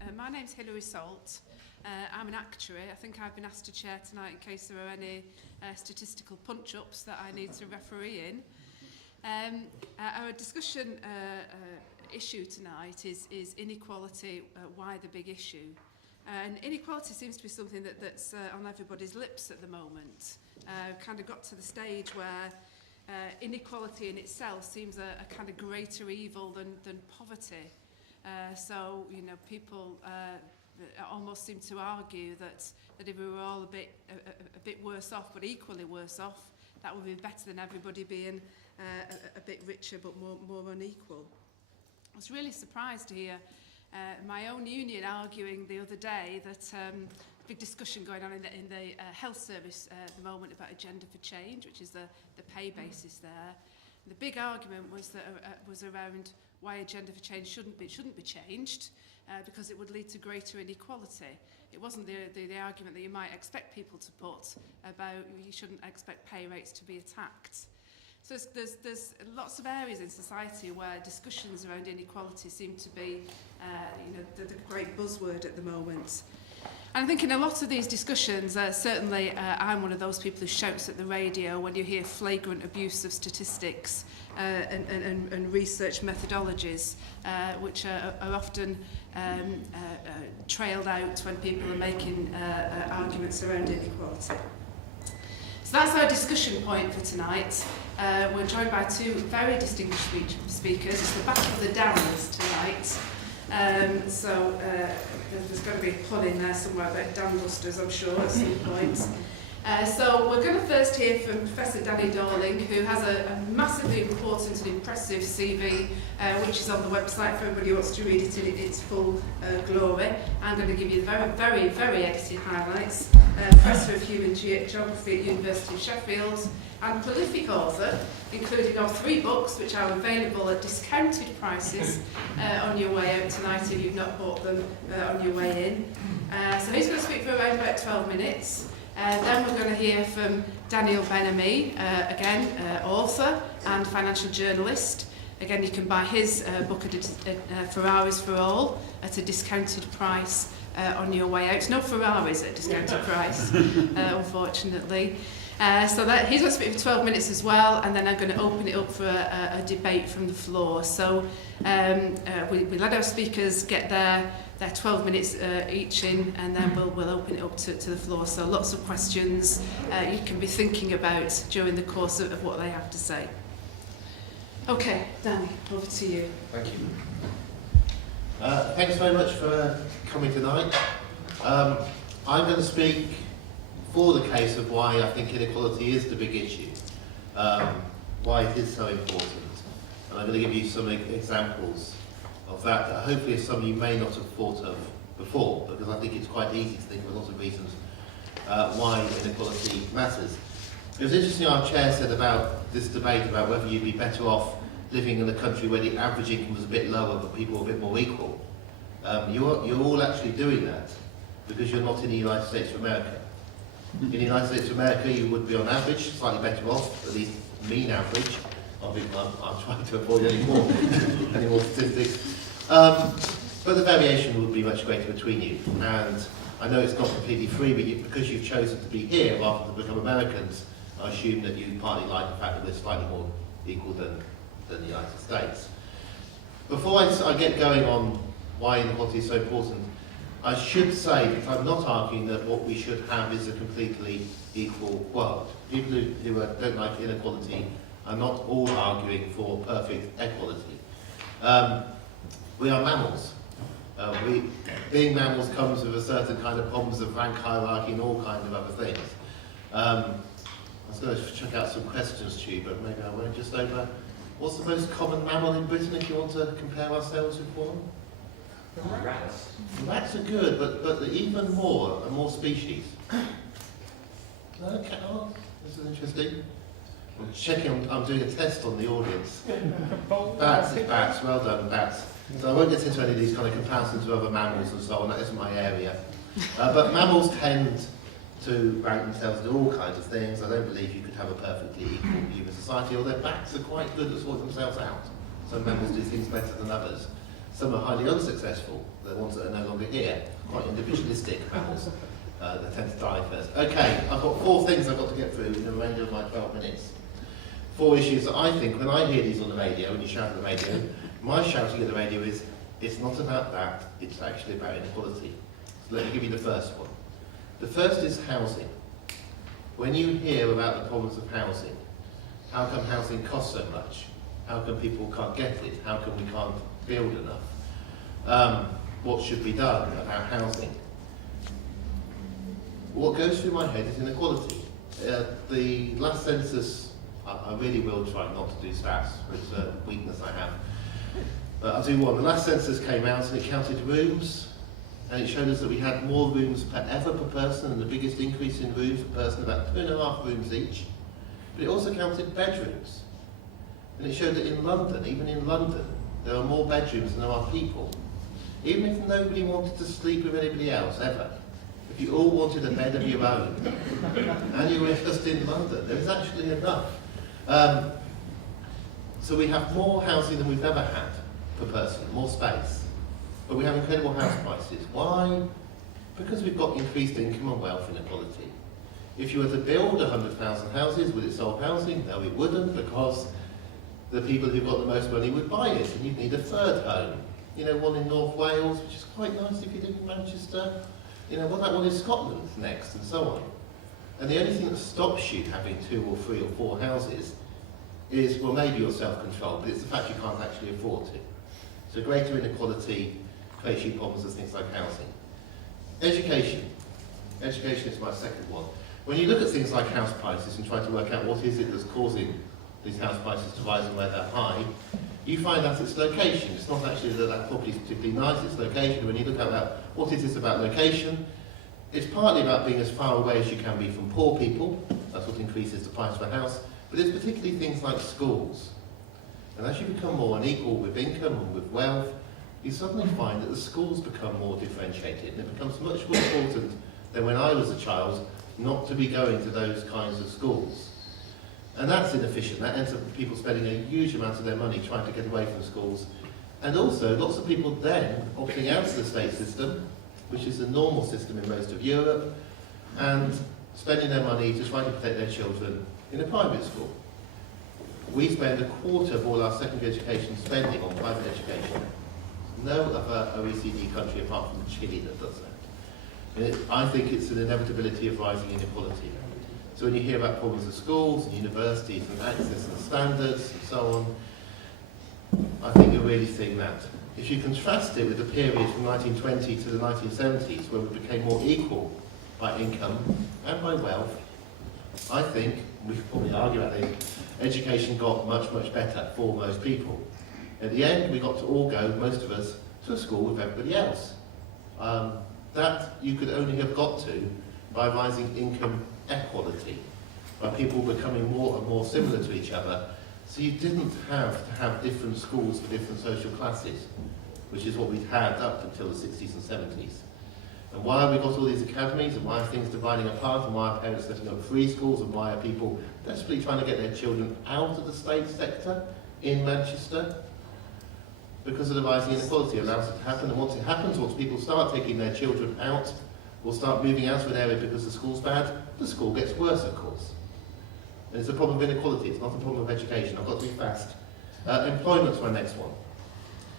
My name's Hilary Salt. I'm an actuary. I think I've been asked to chair tonight in case there are any statistical punch-ups that I need to referee in. Our discussion issue tonight is inequality, why the big issue. And inequality seems to be something that's on everybody's lips at the moment. Kind of got to the stage where inequality in itself seems a kind of greater evil than poverty. So, you know, people almost seem to argue that if we were all a bit worse off, but equally worse off, that would be better than everybody being a bit richer but more unequal. I was really surprised to hear my own union arguing the other day that big discussion going on in the health service at the moment about agenda for change, which is the pay basis there. The big argument was around why agenda for change shouldn't be changed because it would lead to greater inequality. It wasn't the argument that you might expect people to put about you shouldn't expect pay rates to be attacked. So there's lots of areas in society where discussions around inequality seem to be the great buzzword at the moment. And I think in a lot of these discussions, certainly I'm one of those people who shouts at the radio when you hear flagrant abuse of statistics and research methodologies, which are often trailed out when people are making arguments around inequality. So that's our discussion point for tonight. We're joined by two very distinguished speakers. It's the Battle of the Downs tonight. So there's got to be a pun in there somewhere about dam-busters, I'm sure, at some point. So we're going to first hear from Professor Danny Dorling, who has a massively important and impressive CV, which is on the website for everybody who wants to read it in its full glory. I'm going to give you the very, very edited highlights. Professor of Human Geography at University of Sheffield, and prolific author, including our 3 books, which are available at discounted prices on your way out tonight if you've not bought them on your way in. So he's going to speak for around about 12 minutes. Then we're going to hear from Daniel Ben-Ami, again, author and financial journalist. Again, you can buy his book at Ferraris For All at a discounted price on your way out. No Ferraris at a discounted price, unfortunately. So that he's going to speak for 12 minutes as well, and then I'm going to open it up for a debate from the floor. So we let our speakers get their 12 minutes each in, and then we'll open it up to the floor. So lots of questions you can be thinking about during the course of what they have to say. Okay, Danny, over to you. Thank you. Thanks very much for coming tonight. I'm going to speak for the case of why I think inequality is the big issue, why it is so important. And I'm going to give you some examples of that hopefully some of you may not have thought of before, because I think it's quite easy to think of a lot of reasons why inequality matters. It was interesting our chair said about this debate about whether you'd be better off living in a country where the average income was a bit lower but people were a bit more equal. You're all actually doing that because you're not in the United States of America. In the United States of America, you would be on average slightly better off, at least mean average. I'm trying to avoid any more statistics. But the variation would be much greater between you. And I know it's not completely free, but because you've chosen to be here rather than become Americans, I assume that you partly like the fact that we're slightly more equal than the United States. Before I get going on why inequality is so important, I should say that I'm not arguing that what we should have is a completely equal world. People who don't like inequality are not all arguing for perfect equality. We are mammals. Being mammals comes with a certain kind of problems of rank hierarchy and all kinds of other things. I was going to check out some questions to you, but maybe I won't. Just over, what's the most common mammal in Britain if you want to compare ourselves with one? Rats. Rats are good, but even more species. Okay, oh, this is interesting. I'm checking, I'm doing a test on the audience. Bats, well done, bats. So I won't get into any of these kind of comparisons with other mammals and so on, that isn't my area. But mammals tend to rank themselves in all kinds of things. I don't believe you could have a perfectly equal human society, although bats are quite good at sorting themselves out. Some mammals do things better than others. Some are highly unsuccessful the ones that are no longer here, quite individualistic mammals that tend to die first. Okay, I've got 4 things I've got to get through in the remainder of my 12 minutes. 4 issues that I think, when I hear these on the radio, when you shout at the radio, my shouting at the radio is, it's not about that, it's actually about inequality. So let me give you the first one. The first is housing. When you hear about the problems of housing, how come housing costs so much? How come people can't get it? How come we can't build enough? What should be done about housing? What goes through my head is inequality. The last census, I really will try not to do stats, it's a weakness I have. But I'll do one. The last census came out and it counted rooms, and it showed us that we had more rooms per person, and the biggest increase in rooms per person, about 2.5 rooms each. But it also counted bedrooms. And it showed that in London, even in London, there are more bedrooms than there are people. Even if nobody wanted to sleep with anybody else, ever. If you all wanted a bed of your own, and you were just in London, there is actually enough. So we have more housing than we've ever had per person, more space. But we have incredible house prices. Why? Because we've got increased income and wealth inequality. If you were to build 100,000 houses, would it solve housing? No, it wouldn't, because the people who've got the most money would buy it, and you'd need a third home. You know, one in North Wales, which is quite nice if you live in Manchester. You know, what about one in Scotland next, and so on. And the only thing that stops you having 2 or 3 or 4 houses is, well, maybe your self-control, but it's the fact you can't actually afford to. So greater inequality creates you problems with things like housing. Education. Education is my second one. When you look at things like house prices and try to work out what is it that's causing these house prices to rise and why they're high, you find out it's location. It's not actually that that property is particularly nice, it's location. When you look at that, what is this about location? It's partly about being as far away as you can be from poor people. That's what increases the price of a house. But it's particularly things like schools. And as you become more unequal with income and with wealth, you suddenly find that the schools become more differentiated. And it becomes much more important than when I was a child not to be going to those kinds of schools. And that's inefficient. That ends up with people spending a huge amount of their money trying to get away from schools. And also, lots of people then opting out of the state system, which is the normal system in most of Europe, and spending their money to try to protect their children in a private school. We spend a quarter of all our secondary education spending on private education. No other OECD country apart from Chile that does that. And I think it's an inevitability of rising inequality. So when you hear about problems of schools and universities and access and standards and so on, I think you're really seeing that. If you contrast it with the period from 1920 to the 1970s, where we became more equal by income and by wealth, I think, we could probably argue about this, education got much, much better for most people. At the end, we got to all go, most of us, to a school with everybody else. That you could only have got to by rising income equality, by people becoming more and more similar to each other. So you didn't have to have different schools for different social classes, which is what we'd had up until the 60s and 70s. And why have we got all these academies, and why are things dividing apart, and why are parents setting up free schools, and why are people desperately trying to get their children out of the state sector in Manchester? Because of the rising inequality allows it to happen, and once it happens, once people start taking their children out, or start moving out of an area because the school's bad, the school gets worse, of course. And it's a problem of inequality, it's not a problem of education. I've got to be fast. Employment's my next one.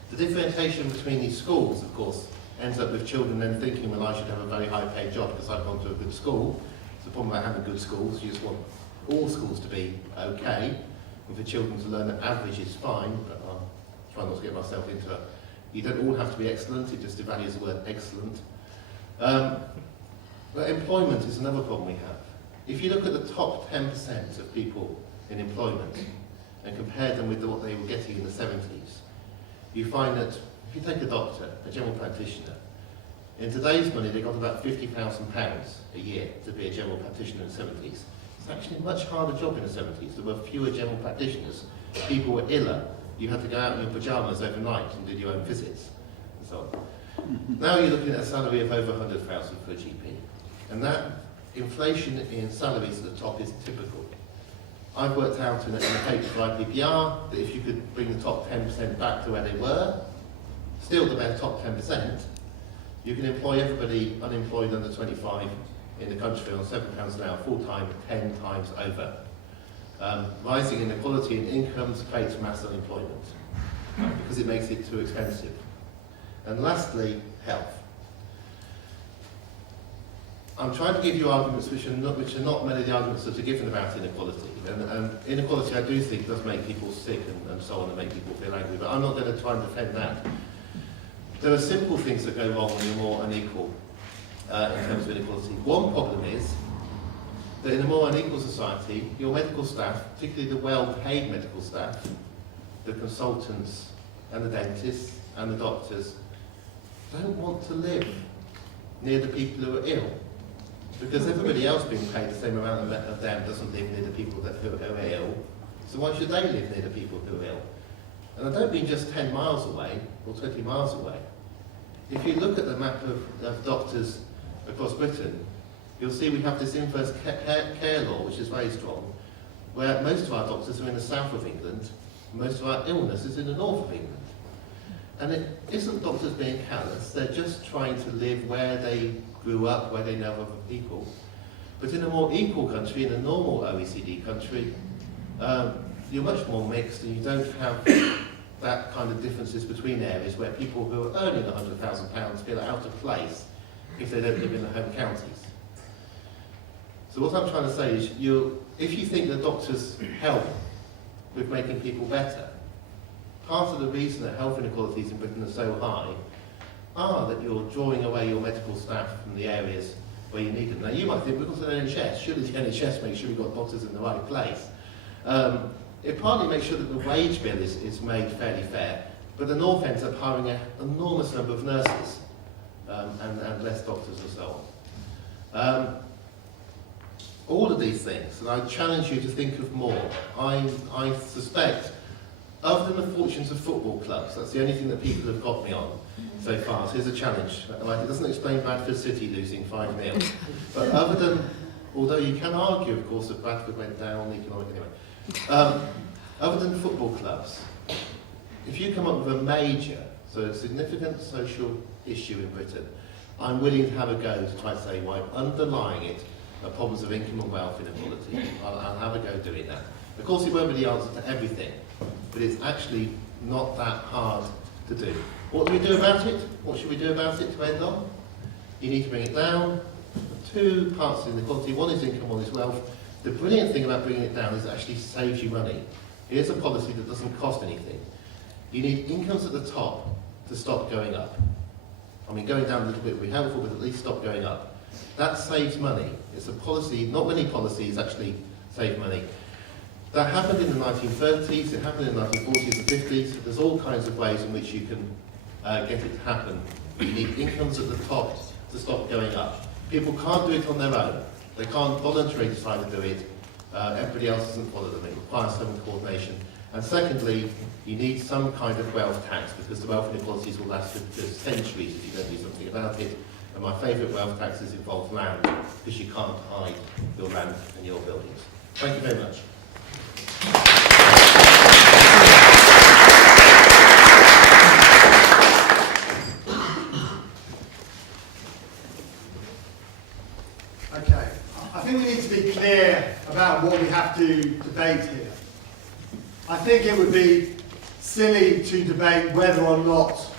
The differentiation between these schools, of course, ends up with children then thinking, well, I should have a very high-paid job because I've gone to a good school. It's the problem about having good schools. You just want all schools to be okay, and for children to learn that average is fine, but I'll try not to get myself into it. You don't all have to be excellent, it just devalues the word excellent. But employment is another problem we have. If you look at the top 10% of people in employment and compare them with what they were getting in the 70s, you find that if you take a doctor, a general practitioner, in today's money they got about £50,000 a year to be a general practitioner in the 70s. It's actually a much harder job in the 70s. There were fewer general practitioners. People were iller. You had to go out in your pyjamas overnight and do your own visits and so on. Now you're looking at a salary of over 100,000 for a GP. And that inflation in salaries at the top is typical. I've worked out in a paper for IPPR that if you could bring the top 10% back to where they were, still the top 10%, you can employ everybody unemployed under 25 in the country on £7 an hour full-time 10 times over. Rising inequality in incomes creates mass unemployment because it makes it too expensive. And lastly, health. I'm trying to give you arguments which are not many of the arguments that are given about inequality. And inequality, I do think, does make people sick and so on, and make people feel angry, but I'm not going to try and defend that. There are simple things that go wrong when you're more unequal in terms of inequality. One problem is that in a more unequal society, your medical staff, particularly the well-paid medical staff, the consultants and the dentists and the doctors, don't want to live near the people who are ill. Because everybody else being paid the same amount of them doesn't live near the people who are ill. So why should they live near the people who are ill? And I don't mean just 10 miles away or 20 miles away. If you look at the map of doctors across Britain, you'll see we have this inverse care law, which is very strong, where most of our doctors are in the south of England, and most of our illness is in the north of England. And it isn't doctors being callous, they're just trying to live where they grew up, where they know other people. But in a more equal country, in a normal OECD country, you're much more mixed, and you don't have that kind of differences between areas where people who are earning £100,000 feel out of place if they don't live in the home counties. So what I'm trying to say is, if you think that doctors help with making people better, part of the reason that health inequalities in Britain are so high are that you're drawing away your medical staff from the areas where you need them. Now you might think, because of the NHS, surely the NHS makes sure we've got doctors in the right place. It partly makes sure that the wage bill is made fairly fair, but the North ends up hiring an enormous number of nurses and less doctors and so on. All of these things, and I challenge you to think of more. I suspect, other than the fortunes of football clubs, that's the only thing that people have got me on so far. So here's a challenge. Like, it doesn't explain Bradford City losing 5-0. But other than, although you can argue, of course, that Bradford went down economically anyway. Other than football clubs, if you come up with a major, so a significant social issue in Britain, I'm willing to have a go to try to say why underlying it are problems of income and wealth inequality. I'll have a go doing that. Of course, it won't be the answer to everything, but it's actually not that hard to do. What do we do about it? What should we do about it to end on? You need to bring it down. Two parts of inequality. One is income, one is wealth. The brilliant thing about bringing it down is it actually saves you money. Here's a policy that doesn't cost anything. You need incomes at the top to stop going up. I mean, going down a little bit would be helpful, but at least stop going up. That saves money. It's a policy, not many policies actually save money. That happened in the 1930s, it happened in the 1940s and 50s. There's all kinds of ways in which you can get it to happen. You need incomes at the top to stop going up. People can't do it on their own. They can't voluntarily decide to do it. Everybody else doesn't follow them. It requires some coordination. And secondly, you need some kind of wealth tax, because the wealth inequalities will last for centuries if you don't do something about it. And my favourite wealth taxes involve land, because you can't hide your land and your buildings. Thank you very much. Okay, I think we need to be clear about what we have to debate here. I think it would be silly to debate whether or not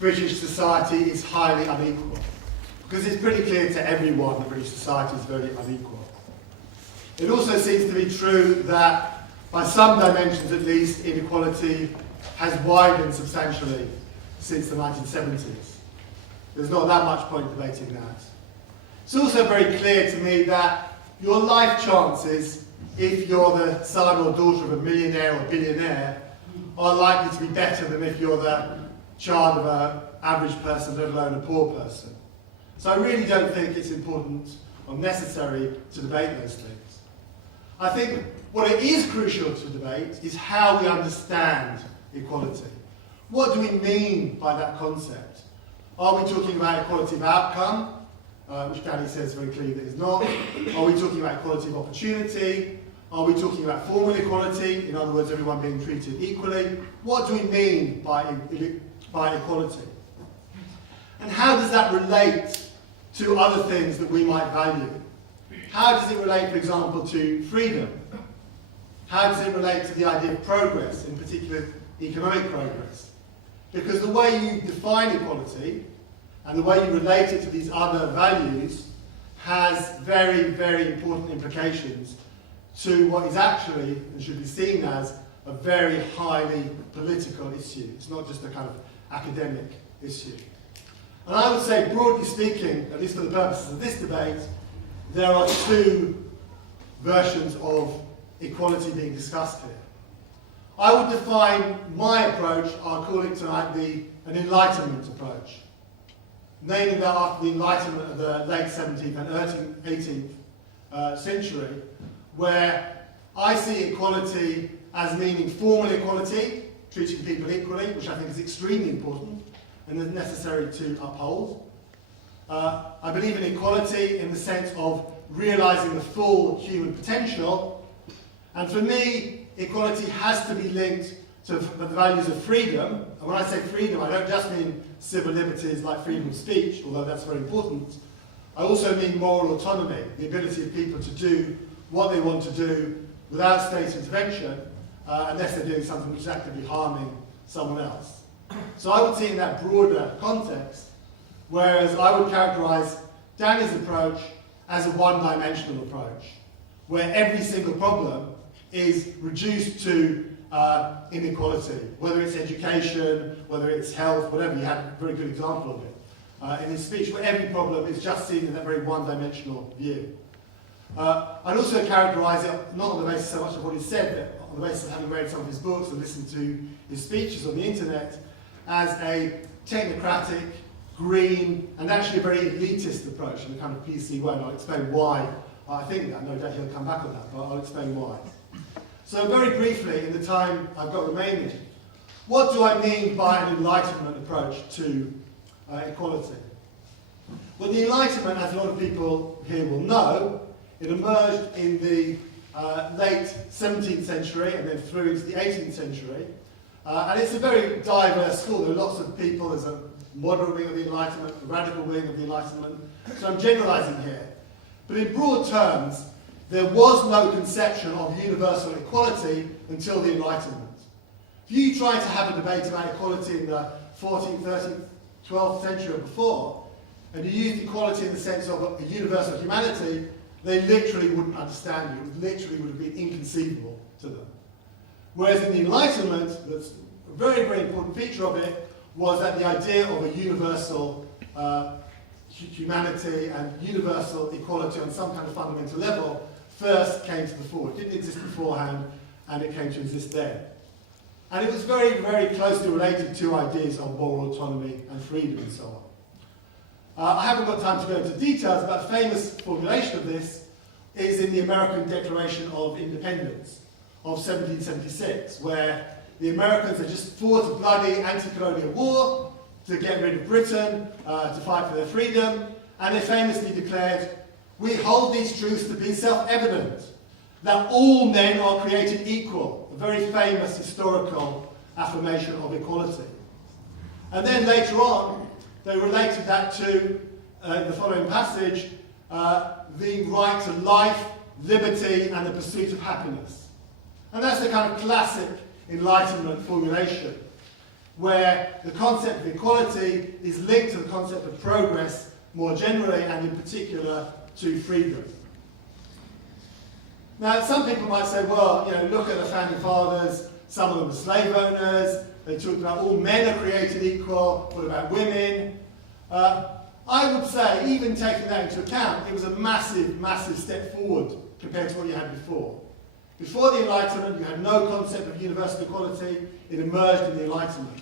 British society is highly unequal, because it's pretty clear to everyone that British society is very unequal. It also seems to be true that, by some dimensions at least, inequality has widened substantially since the 1970s. There's not that much point debating that. It's also very clear to me that your life chances, if you're the son or daughter of a millionaire or billionaire, are likely to be better than if you're the child of an average person, let alone a poor person. So I really don't think it's important or necessary to debate those things. I think what it is crucial to debate is how we understand equality. What do we mean by that concept? Are we talking about equality of outcome, which Danny says very clearly that it's not? Are we talking about equality of opportunity? Are we talking about formal equality, in other words, everyone being treated equally? What do we mean by equality? And how does that relate to other things that we might value? How does it relate, for example, to freedom? How does it relate to the idea of progress, in particular economic progress? Because the way you define equality and the way you relate it to these other values has very, very important implications to what is actually, and should be seen as, a very highly political issue. It's not just a kind of academic issue. And I would say, broadly speaking, at least for the purposes of this debate, there are two versions of equality being discussed here. I would define my approach, I'll call it tonight, an enlightenment approach. Namely that after the enlightenment of the late 17th and 18th century, where I see equality as meaning formal equality, treating people equally, which I think is extremely important and is necessary to uphold. I believe in equality in the sense of realising the full human potential, and for me, equality has to be linked to the values of freedom. And when I say freedom, I don't just mean civil liberties like freedom of speech, although that's very important. I also mean moral autonomy, the ability of people to do what they want to do without state intervention, unless they're doing something which is actively harming someone else. So I would see in that broader context, whereas I would characterise Danny's approach as a one-dimensional approach, where every single problem is reduced to inequality, whether it's education, whether it's health, whatever. You had a very good example of it in his speech, where every problem is just seen in that very one-dimensional view. I'd also characterise it, not on the basis so much of what he said, but on the basis of having read some of his books and listened to his speeches on the internet, as a technocratic, green, and actually a very elitist approach in a kind of PC way, and I'll explain why I think that. No doubt he'll come back on that, but I'll explain why. So very briefly, in the time I've got remaining, what do I mean by an Enlightenment approach to equality? Well, the Enlightenment, as a lot of people here will know, it emerged in the late 17th century and then through into the 18th century. And it's a very diverse school. There are lots of people. There's a moderate wing of the Enlightenment, a radical wing of the Enlightenment. So I'm generalising here. But in broad terms, there was no conception of universal equality until the Enlightenment. If you try to have a debate about equality in the 14th, 13th, 12th century or before, and you used equality in the sense of a universal humanity, they literally wouldn't understand you. It literally would have been inconceivable to them. Whereas in the Enlightenment, that's a very, very important feature of it, was that the idea of a universal humanity and universal equality on some kind of fundamental level first came to the fore. It didn't exist beforehand, and it came to exist then. And it was very, very closely related to ideas of moral autonomy and freedom and so on. I haven't got time to go into details, but a famous formulation of this is in the American Declaration of Independence of 1776, where the Americans had just fought a bloody anti-colonial war to get rid of Britain, to fight for their freedom, and they famously declared, "We hold these truths to be self-evident, that all men are created equal," a very famous historical affirmation of equality. And then later on, they related that to, the following passage, the right to life, liberty, and the pursuit of happiness. And that's the kind of classic Enlightenment formulation, where the concept of equality is linked to the concept of progress more generally, and in particular to freedom. Now, some people might say, well, look at the founding fathers, some of them were slave owners, they talked about all men are created equal, what about women? I would say, even taking that into account, it was a massive, massive step forward compared to what you had before. Before the Enlightenment, you had no concept of universal equality. It emerged in the Enlightenment.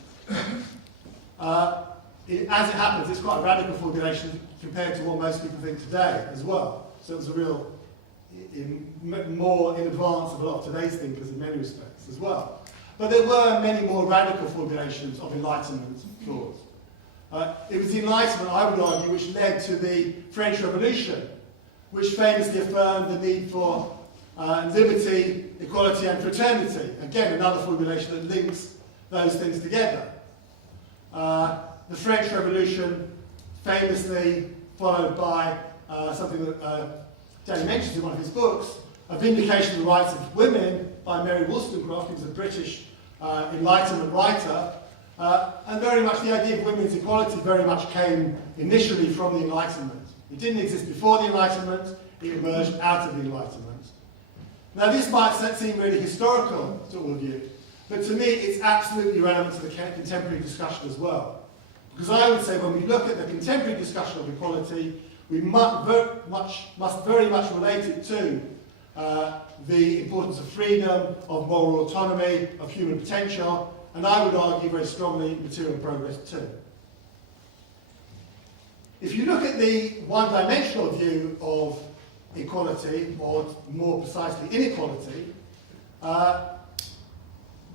As it happens, it's quite a radical formulation compared to what most people think today as well. So it was a real, more in advance of a lot of today's thinkers in many respects as well. But there were many more radical formulations of Enlightenment thought. It was the Enlightenment, I would argue, which led to the French Revolution, which famously affirmed the need for liberty, equality and fraternity. Again, another formulation that links those things together. The French Revolution famously followed by something that Danny mentions in one of his books, A Vindication of the Rights of Women by Mary Wollstonecraft, who was a British Enlightenment writer. And very much the idea of women's equality very much came initially from the Enlightenment. It didn't exist before the Enlightenment, it emerged out of the Enlightenment. Now this might seem really historical to all of you, but to me it's absolutely relevant to the contemporary discussion as well. Because I would say when we look at the contemporary discussion of equality, we must very much relate it to the importance of freedom, of moral autonomy, of human potential, and I would argue very strongly material progress too. If you look at the one-dimensional view of equality, or more precisely inequality,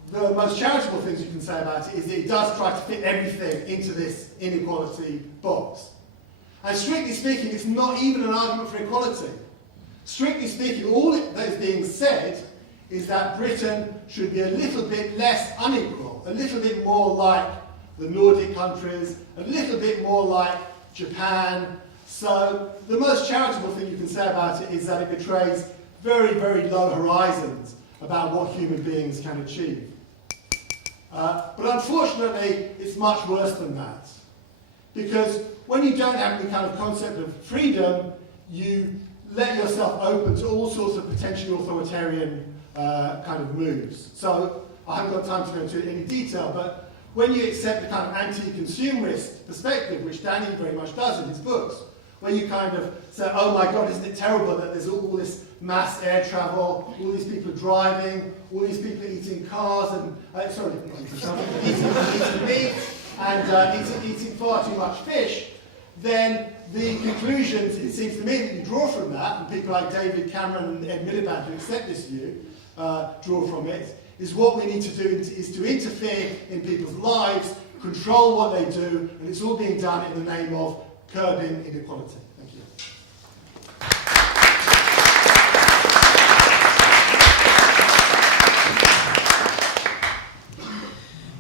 the most charitable things you can say about it is that it does try to fit everything into this inequality box. And strictly speaking, it's not even an argument for equality. Strictly speaking, all that is being said is that Britain should be a little bit less unequal, a little bit more like the Nordic countries, a little bit more like Japan. So the most charitable thing you can say about it is that it betrays very, very low horizons about what human beings can achieve. But unfortunately, it's much worse than that. Because when you don't have the kind of concept of freedom, you let yourself open to all sorts of potentially authoritarian kind of moves. So I haven't got time to go into it in any detail, but when you accept the kind of anti-consumerist perspective, which Danny very much does in his books, where you kind of say, oh my God, isn't it terrible that there's all this mass air travel, all these people are driving, all these people are eating cars and, eating meat and eating far too much fish, then the conclusions, it seems to me, that you draw from that, and people like David Cameron and Ed Miliband who accept this view, draw from it, is what we need to do is to interfere in people's lives, control what they do, and it's all being done in the name of curbing inequality. Thank you.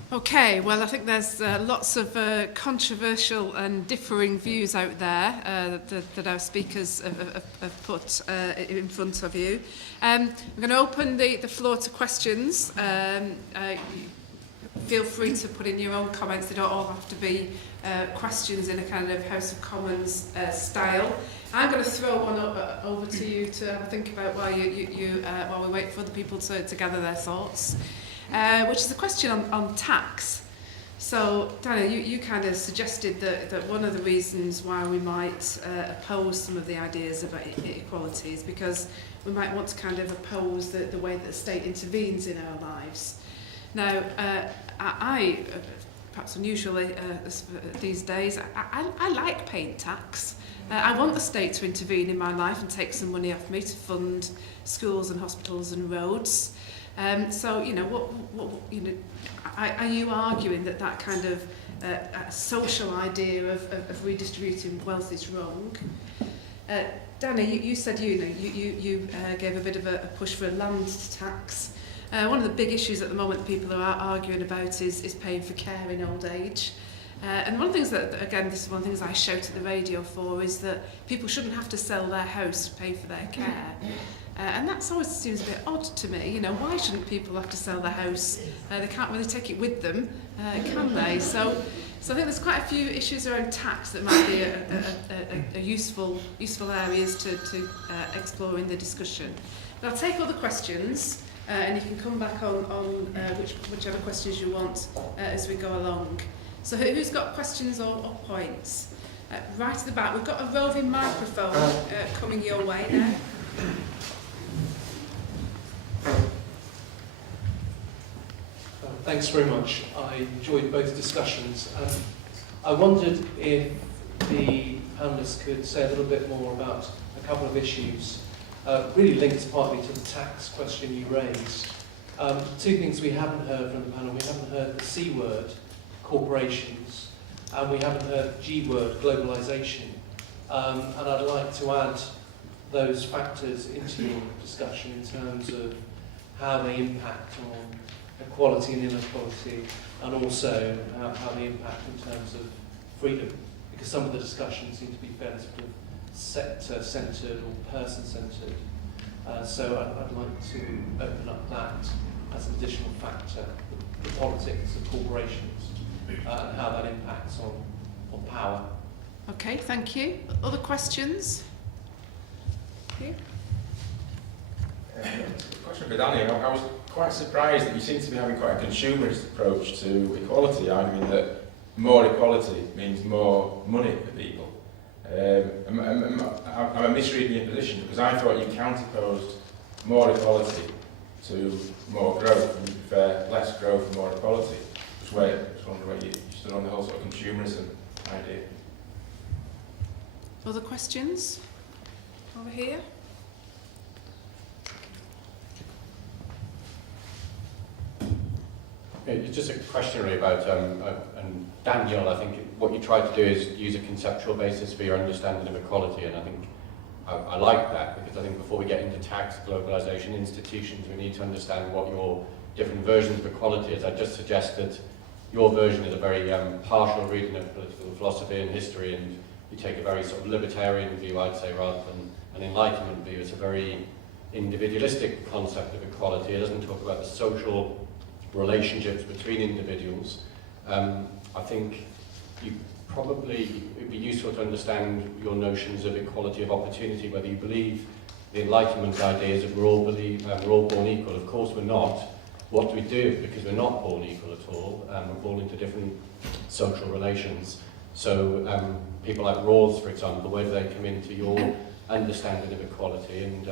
Okay, well, I think there's lots of controversial and differing views out there that our speakers have put in front of you. I'm going to open the floor to questions. Feel free to put in your own comments. They don't all have to be questions in a kind of House of Commons style. I'm going to throw one over to you to have a think about while we wait for other people to gather their thoughts. Which is a question on tax. So, Danny, you kind of suggested that one of the reasons why we might oppose some of the ideas about equality is because we might want to kind of oppose the way that the state intervenes in our lives. Now, I perhaps unusually these days, I like paying tax. I want the state to intervene in my life and take some money off me to fund schools and hospitals and roads. So, you know, are you arguing that kind of social idea of redistributing wealth is wrong? Danny, you said you gave a bit of a push for a land tax. One of the big issues at the moment that people are arguing about is paying for care in old age. And one of the things that, again, this is one of the things I shout at the radio for, is that people shouldn't have to sell their house to pay for their care. And that always seems a bit odd to me. You know, why shouldn't people have to sell their house? They can't really take it with them, can they? So I think there's quite a few issues around tax that might be a useful areas to explore in the discussion. But I'll take all the questions, and you can come back on whichever questions you want as we go along. So who's got questions or points? Right at the back, we've got a roving microphone coming your way now. Thanks very much. I enjoyed both discussions. I wondered if the panellists could say a little bit more about a couple of issues, really linked partly to the tax question you raised. Two things we haven't heard from the panel. We haven't heard the C word, corporations, and we haven't heard the G word, globalisation. And I'd like to add those factors into your discussion in terms of how they impact on equality and inequality, and also how they impact in terms of freedom, because some of the discussions seem to be fairly sort of sector-centred or person-centred. So I'd like to open up that as an additional factor, the politics of corporations and how that impacts on power. Okay, thank you. Other questions? Here. Question for Danny. I was quite surprised that you seem to be having quite a consumerist approach to equality, arguing that more equality means more money for people. Am I misreading your position? Because I thought you counterposed more equality to more growth, and you prefer less growth and more equality. Just wondering where you stood on the whole sort of consumerism idea. Other questions? Over here. It's just a question really about, and Daniel, I think what you try to do is use a conceptual basis for your understanding of equality, and I think I like that, because I think before we get into tax, globalisation, institutions, we need to understand what your different versions of equality is. I just suggest that your version is a very partial reading of political philosophy and history, and you take a very sort of libertarian view, I'd say, rather than an enlightenment view. It's a very individualistic concept of equality. It doesn't talk about the social relationships between individuals. I think it'd be useful to understand your notions of equality of opportunity, whether you believe the Enlightenment idea is that we're all born equal. Of course we're not. What do we do? Because we're not born equal at all. We're born into different social relations. So people like Rawls, for example, where do they come into your understanding of equality? And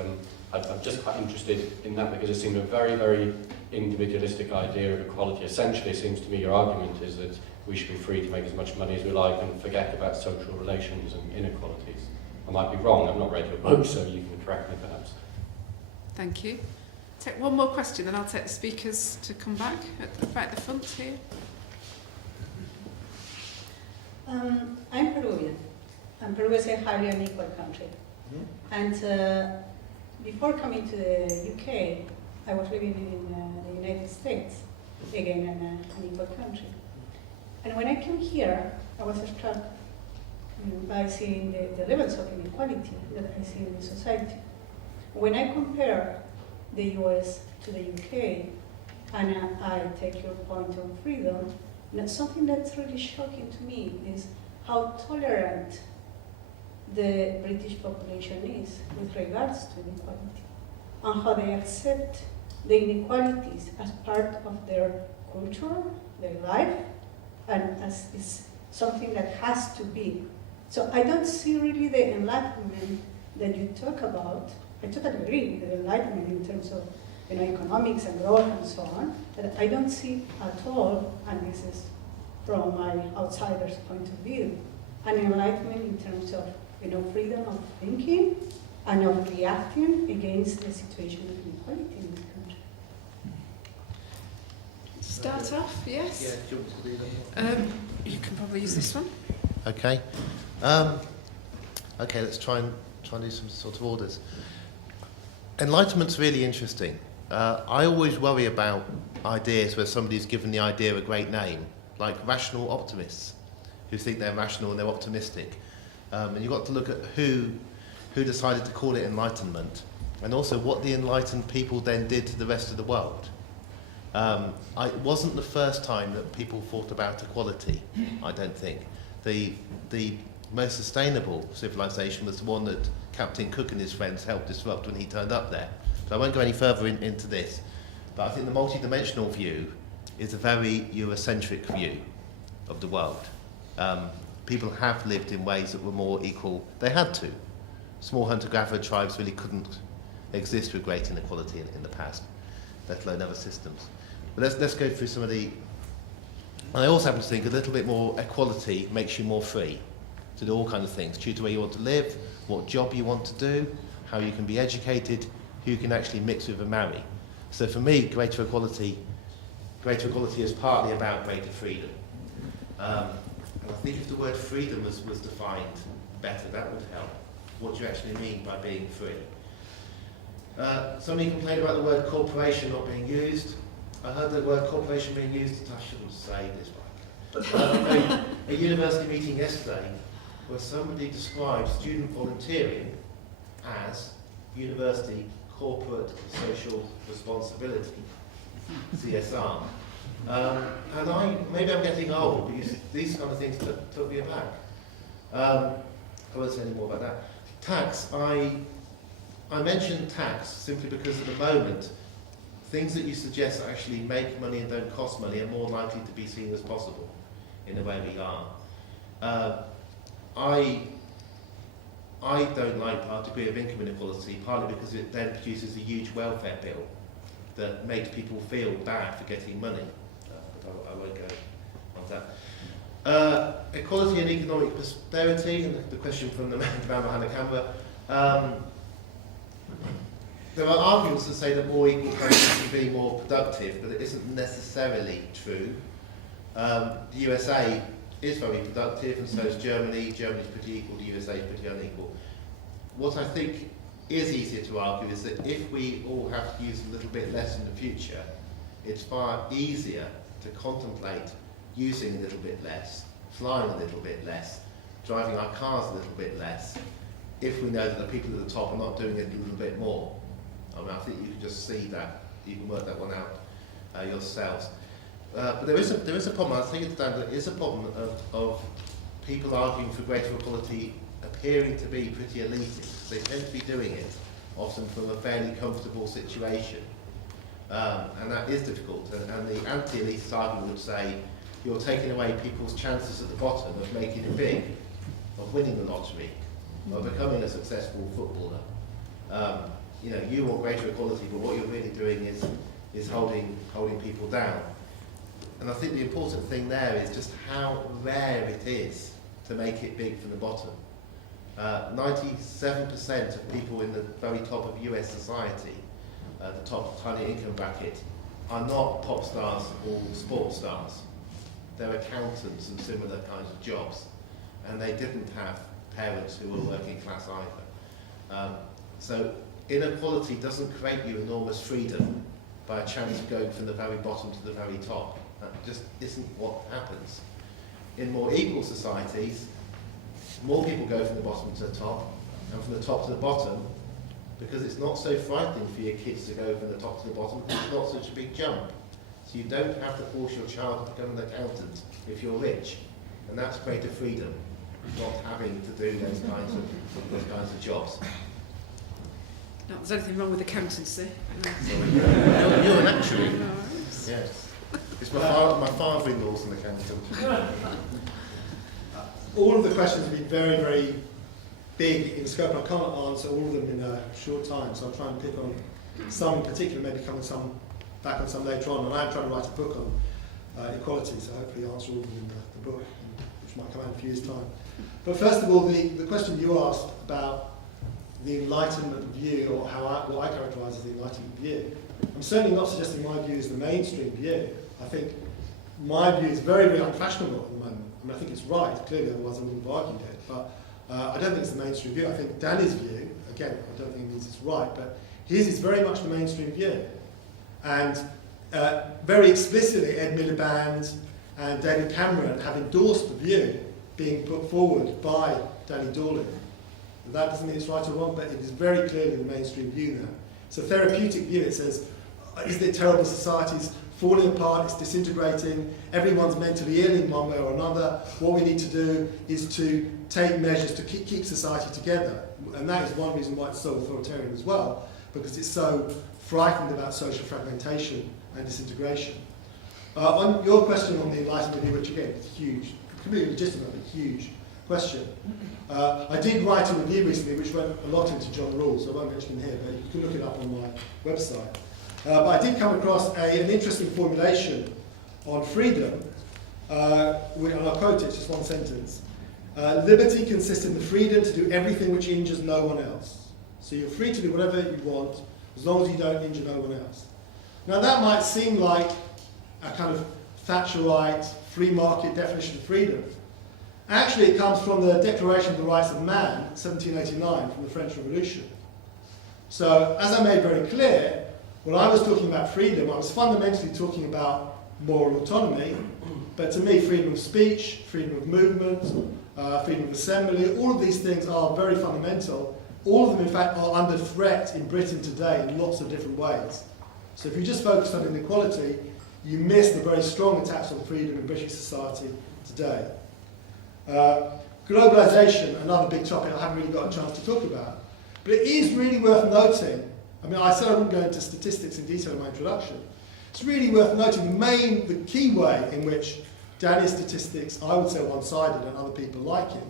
I'm just quite interested in that, because it seems a very, very individualistic idea of equality. Essentially, it seems to me your argument is that we should be free to make as much money as we like and forget about social relations and inequalities. I might be wrong, I've not read your book, so you can correct me perhaps. Thank you. Take one more question, then I'll take the speakers to come back at the front here. I'm Peruvian, and Peru is a highly unequal country. And before coming to the UK, I was living in the United States, again an unequal country. And when I came here, I was struck by seeing the levels of inequality that I see in the society. When I compare the US to the UK, and I take your point on freedom, something that's really shocking to me is how tolerant the British population is with regards to inequality, and how they accept the inequalities as part of their culture, their life, and as is something that has to be. So I don't see really the enlightenment that you talk about. I totally agree with the enlightenment in terms of economics and growth and so on, but I don't see at all, and this is from my outsider's point of view, an enlightenment in terms of freedom of thinking and of reacting against the situation of inequality in this country. Start off, yes? Yeah, do you want to do that? You can probably use this one. Okay. Okay, let's try and do some sort of orders. Enlightenment's really interesting. I always worry about ideas where somebody's given the idea a great name, like rational optimists, who think they're rational and they're optimistic. And you've got to look at who decided to call it enlightenment, and also what the enlightened people then did to the rest of the world. It wasn't the first time that people thought about equality, I don't think. The most sustainable civilization was the one that Captain Cook and his friends helped disrupt when he turned up there. So I won't go any further into this, but I think the multidimensional view is a very Eurocentric view of the world. People have lived in ways that were more equal. They had to. Small hunter-gatherer tribes really couldn't exist with great inequality in the past, let alone other systems. But let's go through some of the... And I also happen to think a little bit more equality makes you more free to do all kinds of things. Choose where you want to live, what job you want to do, how you can be educated, who you can actually mix with and marry. So for me, greater equality is partly about greater freedom. And I think if the word freedom was defined better, that would help. What do you actually mean by being free? Somebody complained about the word corporation not being used. I heard the word corporation being used, I shouldn't say this, but a university meeting yesterday, where somebody described student volunteering as university corporate social responsibility, CSR. And maybe I'm getting old, because these kind of things took me aback. I won't say any more about that. Tax, I mentioned tax simply because at the moment, things that you suggest that actually make money and don't cost money are more likely to be seen as possible in the way we are. I don't like our degree of income inequality, partly because it then produces a huge welfare bill that makes people feel bad for getting money. But I won't go on that. Equality and economic prosperity, and the question from the man behind the camera. There are arguments that say that more equal countries can be more productive, but it isn't necessarily true. The USA is very productive, and so is Germany. Germany's pretty equal, the USA is pretty unequal. What I think is easier to argue is that if we all have to use a little bit less in the future, it's far easier to contemplate using a little bit less, flying a little bit less, driving our cars a little bit less, if we know that the people at the top are not doing it a little bit more. I mean, I think you can just see that, you can work that one out yourselves. But there is a problem, I think there is a problem of people arguing for greater equality appearing to be pretty elitist. They tend to be doing it often from a fairly comfortable situation. And that is difficult. And the anti-elitist argument would say you're taking away people's chances at the bottom of making it big, of winning the lottery, of becoming a successful footballer. You know, you want greater equality, but what you're really doing is holding people down. And I think the important thing there is just how rare it is to make it big from the bottom. 97% of people in the very top of US society, the top tiny income bracket, are not pop stars or sports stars. They're accountants and similar kinds of jobs. And they didn't have parents who were working class either. So inequality doesn't create you enormous freedom by a chance of going from the very bottom to the very top. That just isn't what happens. In more equal societies, more people go from the bottom to the top, and from the top to the bottom, because it's not so frightening for your kids to go from the top to the bottom, because it's not such a big jump. So you don't have to force your child to become an accountant if you're rich, and that's greater freedom, not having to do those kinds of jobs. Not there's anything wrong with accountancy. You're an actuary. No. Yes. It's my father-in-law's an accountant. All of the questions have been very, very big in scope, and I can't answer all of them in a short time, so I'll try and pick on some in particular, maybe come back on some later on. And I'm trying to write a book on equality, so hopefully answer all of them in the book, which might come out in a few years' time. But first of all, the question you asked about the enlightenment view, or what I characterise as the enlightenment view. I'm certainly not suggesting my view is the mainstream view. I think my view is very, very unfashionable at the moment. I mean, I think it's right, clearly, otherwise I wouldn't have argued it. But I don't think it's the mainstream view. I think Danny's view, again, I don't think it means it's right, but his is very much the mainstream view. And very explicitly, Ed Miliband and David Cameron have endorsed the view being put forward by Danny Dorling. That doesn't mean it's right or wrong, but it is very clearly the mainstream view now. It's a therapeutic view. It says, isn't it terrible, society's falling apart, it's disintegrating, everyone's mentally ill in one way or another. What we need to do is to take measures to keep society together. And that is one reason why it's so authoritarian as well, because it's so frightened about social fragmentation and disintegration. On your question on the enlightenment view, which again is huge, completely legitimately huge question. I did write a review recently which went a lot into John Rawls, so I won't mention him here, but you can look it up on my website. But I did come across an interesting formulation on freedom, and I'll quote it, just one sentence. Liberty consists in the freedom to do everything which injures no one else. So you're free to do whatever you want, as long as you don't injure no one else. Now that might seem like a kind of Thatcherite, free market definition of freedom. Actually, it comes from the Declaration of the Rights of Man, 1789, from the French Revolution. So, as I made very clear, when I was talking about freedom, I was fundamentally talking about moral autonomy, but to me, freedom of speech, freedom of movement, freedom of assembly. All of these things are very fundamental. All of them, in fact, are under threat in Britain today in lots of different ways. So if you just focus on inequality, you miss the very strong attacks on freedom in British society today. Globalisation, another big topic I haven't really got a chance to talk about. But it is really worth noting, I mean, I said I wouldn't go into statistics in detail in my introduction. It's really worth noting the key way in which Danny's statistics, I would say one-sided and other people like him,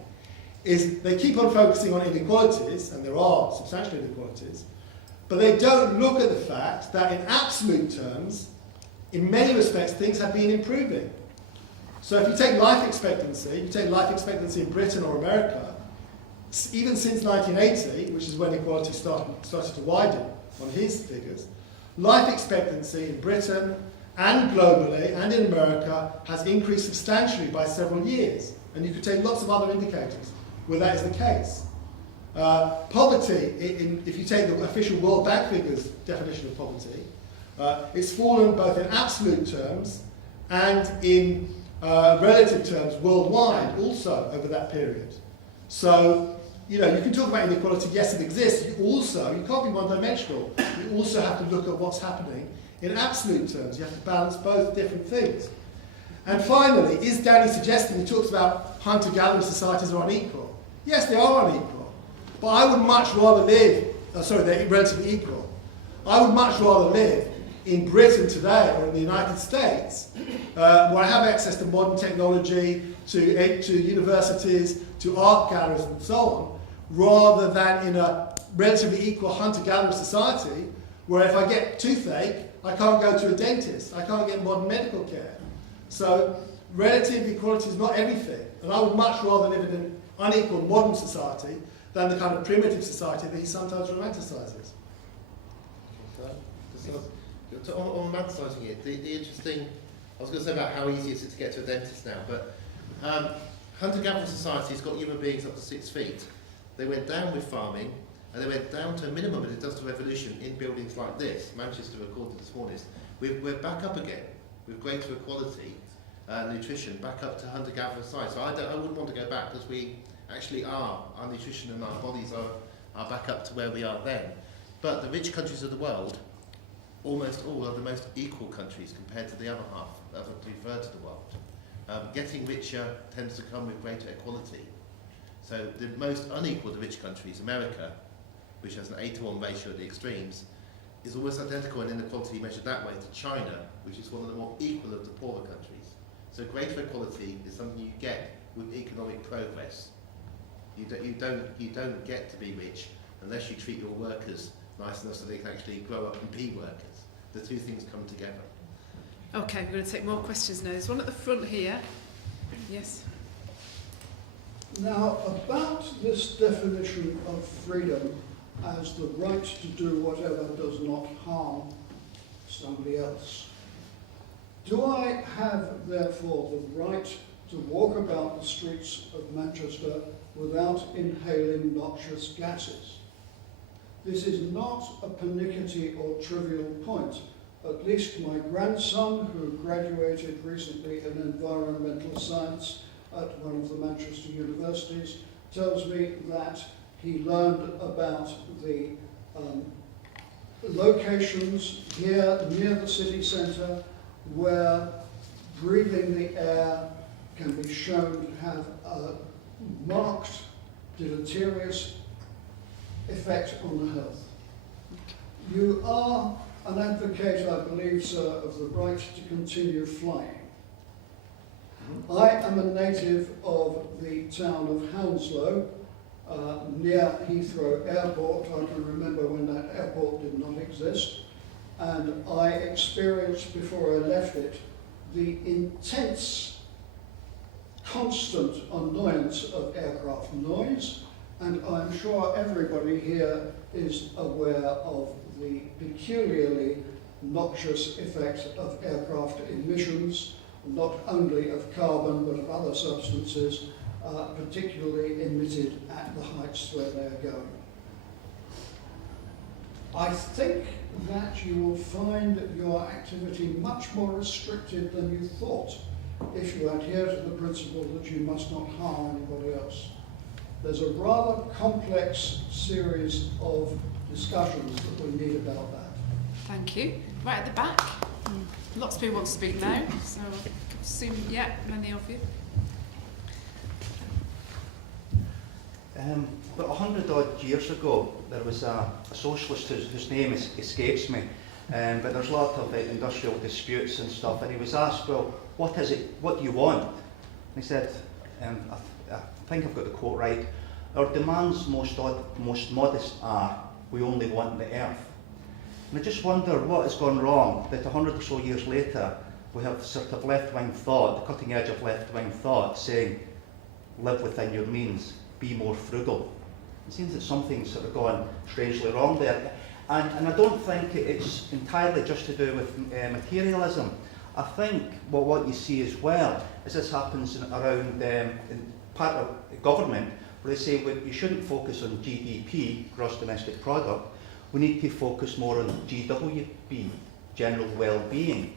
is they keep on focusing on inequalities, and there are substantial inequalities, but they don't look at the fact that in absolute terms, in many respects, things have been improving. So if you take life expectancy in Britain or America, even since 1980, which is when equality started to widen on his figures, life expectancy in Britain and globally and in America has increased substantially by several years. And you could take lots of other indicators where that is the case. Poverty, if you take the official World Bank figures definition of poverty, it's fallen both in absolute terms and in relative terms worldwide also over that period. So, you know, you can talk about inequality, yes it exists, you can't be one-dimensional. You also have to look at what's happening in absolute terms. You have to balance both different things. And finally, is Danny suggesting, he talks about hunter-gatherer societies are unequal. Yes, they are unequal. But I would much rather live, they're relatively equal. I would much rather live in Britain today or in the United States, where I have access to modern technology, to universities, to art galleries and so on, rather than in a relatively equal hunter-gatherer society where if I get toothache, I can't go to a dentist, I can't get modern medical care. So relative equality is not everything, and I would much rather live in an unequal modern society than the kind of primitive society that he sometimes romanticizes. On romanticising it, the interesting, I was going to say about how easy it is to get to a dentist now, but hunter-gatherer societies got human beings up to 6 feet. They went down with farming, and they went down to a minimum of the Industrial Revolution in buildings like this. Manchester recorded this morning. We're back up again with greater equality, nutrition, back up to hunter-gatherer size. So I wouldn't want to go back because we actually are. Our nutrition and our bodies are back up to where we are then. But the rich countries of the world, almost all are the most equal countries compared to the other half, the other 2/3 of the world. Getting richer tends to come with greater equality. So the most unequal of the rich countries, America, which has an 8-to-1 ratio at the extremes, is almost identical in inequality measured that way to China, which is one of the more equal of the poorer countries. So greater equality is something you get with economic progress. You don't get to be rich unless you treat your workers nice enough so they can actually grow up and be workers. The two things come together. Okay, we're going to take more questions now. There's one at the front here. Yes. Now, about this definition of freedom as the right to do whatever does not harm somebody else, do I have, therefore, the right to walk about the streets of Manchester without inhaling noxious gases? This is not a pernickety or trivial point. At least my grandson, who graduated recently in environmental science at one of the Manchester universities, tells me that he learned about the locations here near the city centre where breathing the air can be shown to have a marked deleterious effect on the health. You are an advocate, I believe, sir, of the right to continue flying. I am a native of the town of Hounslow, near Heathrow Airport. I can remember when that airport did not exist, and I experienced before I left it the intense, constant annoyance of aircraft noise, and I'm sure everybody here is aware of the peculiarly noxious effect of aircraft emissions, not only of carbon but of other substances, particularly emitted at the heights where they are going. I think that you will find your activity much more restricted than you thought if you adhere to the principle that you must not harm anybody else. There's a rather complex series of discussions that we need about that. Thank you. Right at the back. Lots of people want to speak now, so I assume, yeah, many of you. About 100 odd years ago, there was a socialist whose name escapes me, but there's a lot of industrial disputes and stuff, and he was asked, well, what is it, what do you want? And he said, I think I've got the quote right, our demands most modest are, we only want the earth. And I just wonder what has gone wrong, that 100 or so years later, we have sort of left-wing thought, the cutting edge of left-wing thought, saying, live within your means, be more frugal. It seems that something's sort of gone strangely wrong there. And I don't think it's entirely just to do with materialism. I think what you see as well is this happens around in part of government, where they say, well, you shouldn't focus on GDP, gross domestic product. We need to focus more on GWB, general well-being,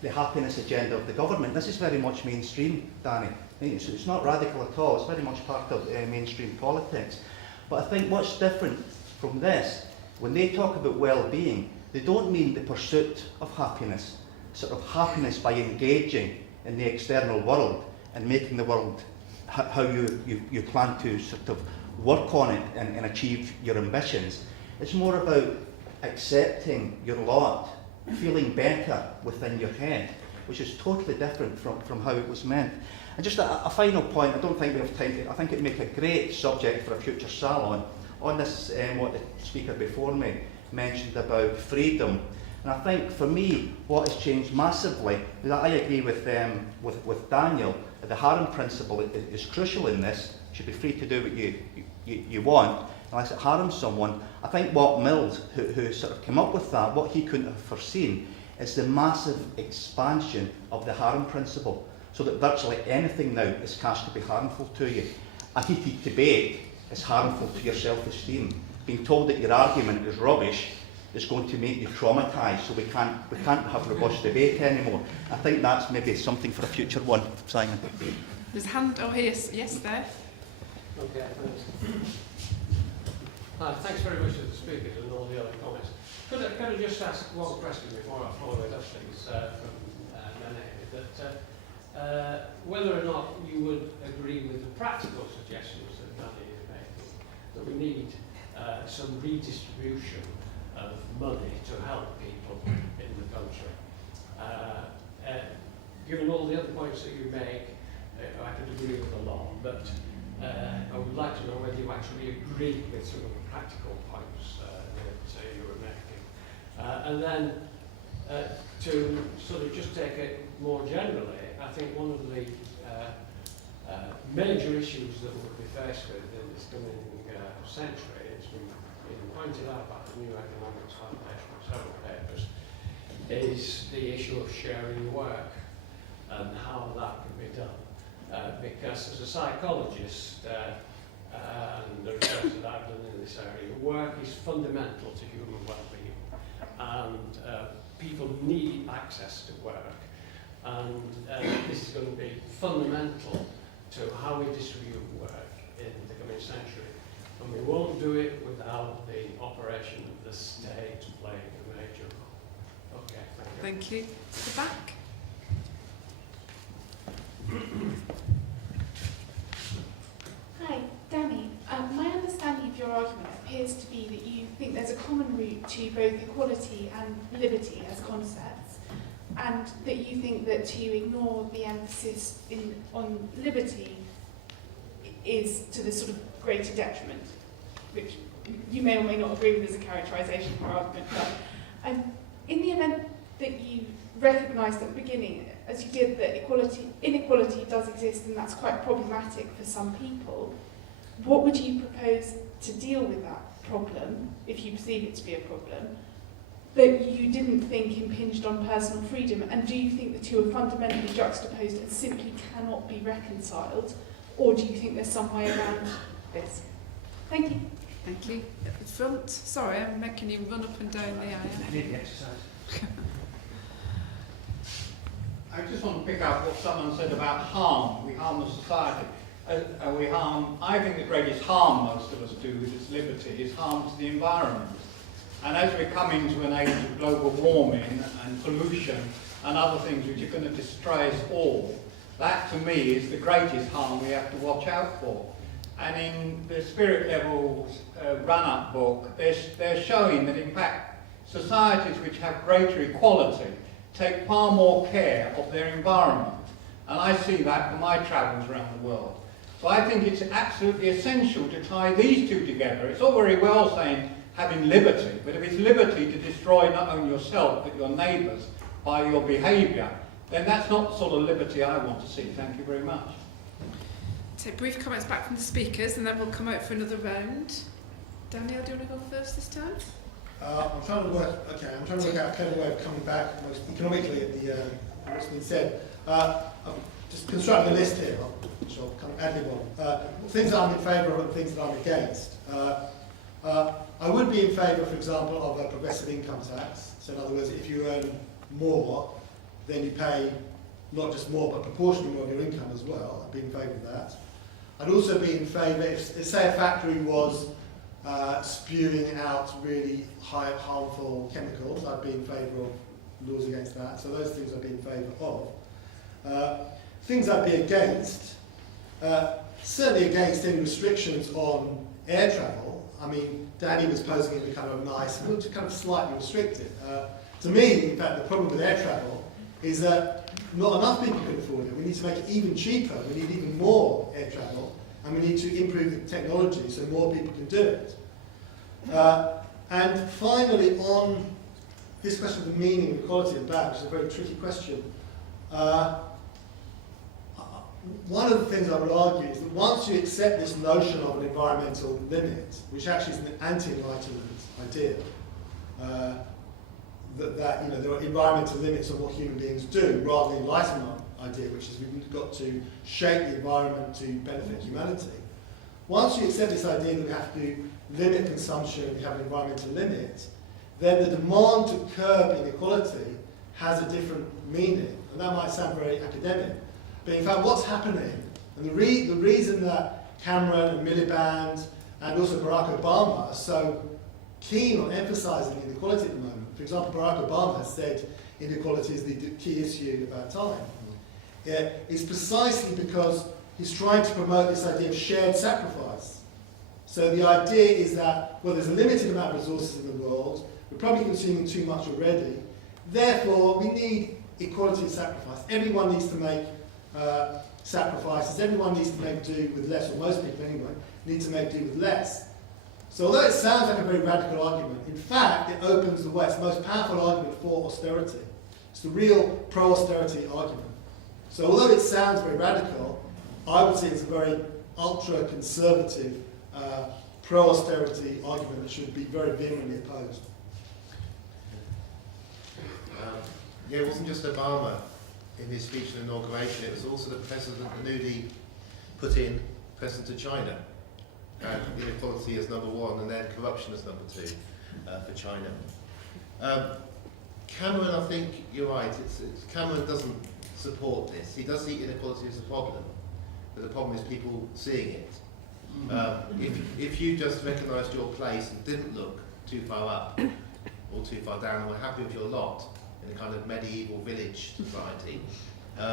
the happiness agenda of the government. This is very much mainstream, Danny. It's not radical at all. It's very much part of mainstream politics. But I think what's different from this, when they talk about well-being, they don't mean the pursuit of happiness, sort of happiness by engaging in the external world and making the world how you plan to sort of work on it and achieve your ambitions. It's more about accepting your lot, feeling better within your head, which is totally different from how it was meant. And just a final point, I don't think we have time to, I think it would make a great subject for a future salon on this, what the speaker before me mentioned about freedom. And I think for me, what has changed massively, is that I agree with Daniel, that the harem principle is crucial in this. You should be free to do what you want, unless it harms someone. I think what Mills, who sort of came up with that, what he couldn't have foreseen, is the massive expansion of the harem principle, so that virtually anything now is cast to be harmful to you. A heated debate is harmful to your self-esteem. Being told that your argument is rubbish is going to make you traumatised, so we can't have robust debate anymore. I think that's maybe something for a future one, Simon. There's a hand, oh yes there. Okay, thanks. Thanks very much to the speakers and all the other comments. Could I just ask one question before I follow it up, please, from Danny, that whether or not you would agree with the practical suggestions that Danny is making, that we need some redistribution of money to help people in the country. Given all the other points that you make, I could agree with a lot, but I would like to know whether you actually agree with some of the practical points that you were making. And then to sort of just take it more generally, I think one of the major issues that we'll be faced with in this coming century, it's been pointed out by the New Economics Foundation in several papers, is the issue of sharing work and how that can be done. Because as a psychologist, and the research that I've done in this area, work is fundamental to human well-being, and people need access to work, and this is going to be fundamental to how we distribute work in the coming century, and we won't do it without the operation of the state playing a major role. Okay, thank you. Thank you. To the back. Hi, Danny. My understanding of your argument appears to be that you think there's a common root to both equality and liberty as concepts, and that you think that to ignore the emphasis on liberty is to the sort of greater detriment, which you may or may not agree with as a characterisation of our argument. But in the event that you recognised at the beginning, as you did, that inequality does exist and that's quite problematic for some people, what would you propose to deal with that problem, if you perceive it to be a problem, that you didn't think impinged on personal freedom? And do you think the two are fundamentally juxtaposed and simply cannot be reconciled? Or do you think there's some way around this? Thank you. Thank you. At the front. Sorry, I'm making you run up and down the aisle. I need the exercise. I just want to pick up what someone said about harm. We harm the society. I think the greatest harm most of us do with this liberty is harm to the environment. And as we're coming to an age of global warming and pollution and other things which are going to destroy us all, that to me is the greatest harm we have to watch out for. And in the Spirit Levels run-up book, they're showing that in fact societies which have greater equality take far more care of their environment. And I see that from my travels around the world. So I think it's absolutely essential to tie these two together. It's all very well saying having liberty, but if it's liberty to destroy not only yourself but your neighbours by your behaviour, then that's not the sort of liberty I want to see. Thank you very much. Take brief comments back from the speakers and then we'll come out for another round. Daniel, do you want to go first this time? I'm trying to work out a clever way of coming back most economically at what's been said. I'm just constructing a list here, which I'll kind of ad-lib on. Things that I'm in favour of and things that I'm against. I would be in favour, for example, of a progressive income tax. So in other words, if you earn more, then you pay not just more, but proportionally more of your income as well. I'd be in favour of that. I'd also be in favour if, say, a factory was spewing out really harmful chemicals, I'd be in favour of laws against that. So those things I'd be in favour of. Things I'd be against, certainly against any restrictions on air travel. I mean, Danny was posing it kind of nice, but kind of slightly restricted. To me, in fact, the problem with air travel is that not enough people can afford it. We need to make it even cheaper. We need even more air travel, and we need to improve the technology so more people can do it. And finally, on this question of the meaning of equality and bad, which is a very tricky question, one of the things I would argue is that once you accept this notion of an environmental limit, which actually is an anti-enlightenment idea, that there are environmental limits on what human beings do, rather than the enlightenment idea, which is we've got to shape the environment to benefit humanity. Once you accept this idea that we have to limit consumption, we have an environmental limit, then the demand to curb inequality has a different meaning. And that might sound very academic. But in fact, what's happening, and the reason that Cameron and Miliband and also Barack Obama are so keen on emphasising inequality at the moment, for example, Barack Obama has said inequality is the key issue of our time, is precisely because he's trying to promote this idea of shared sacrifice. So the idea is that, well, there's a limited amount of resources in the world, we're probably consuming too much already, therefore we need equality and sacrifice. Everyone needs to make sacrifices, everyone needs to make do with less, or most people anyway, need to make do with less. So although it sounds like a very radical argument, in fact it opens the way. It's the most powerful argument for austerity. It's the real pro-austerity argument. So although it sounds very radical, I would say it's a very ultra-conservative pro-austerity argument that should be very vehemently opposed. Yeah, it wasn't just Obama in his speech of inauguration, it was also the President Nudi put in President of China. And inequality as number one, and then corruption as number two for China. Cameron, I think you're right, Cameron doesn't support this. He does see inequality as a problem, but the problem is people seeing it. If you just recognised your place and didn't look too far up or too far down and were happy with your lot in a kind of medieval village society,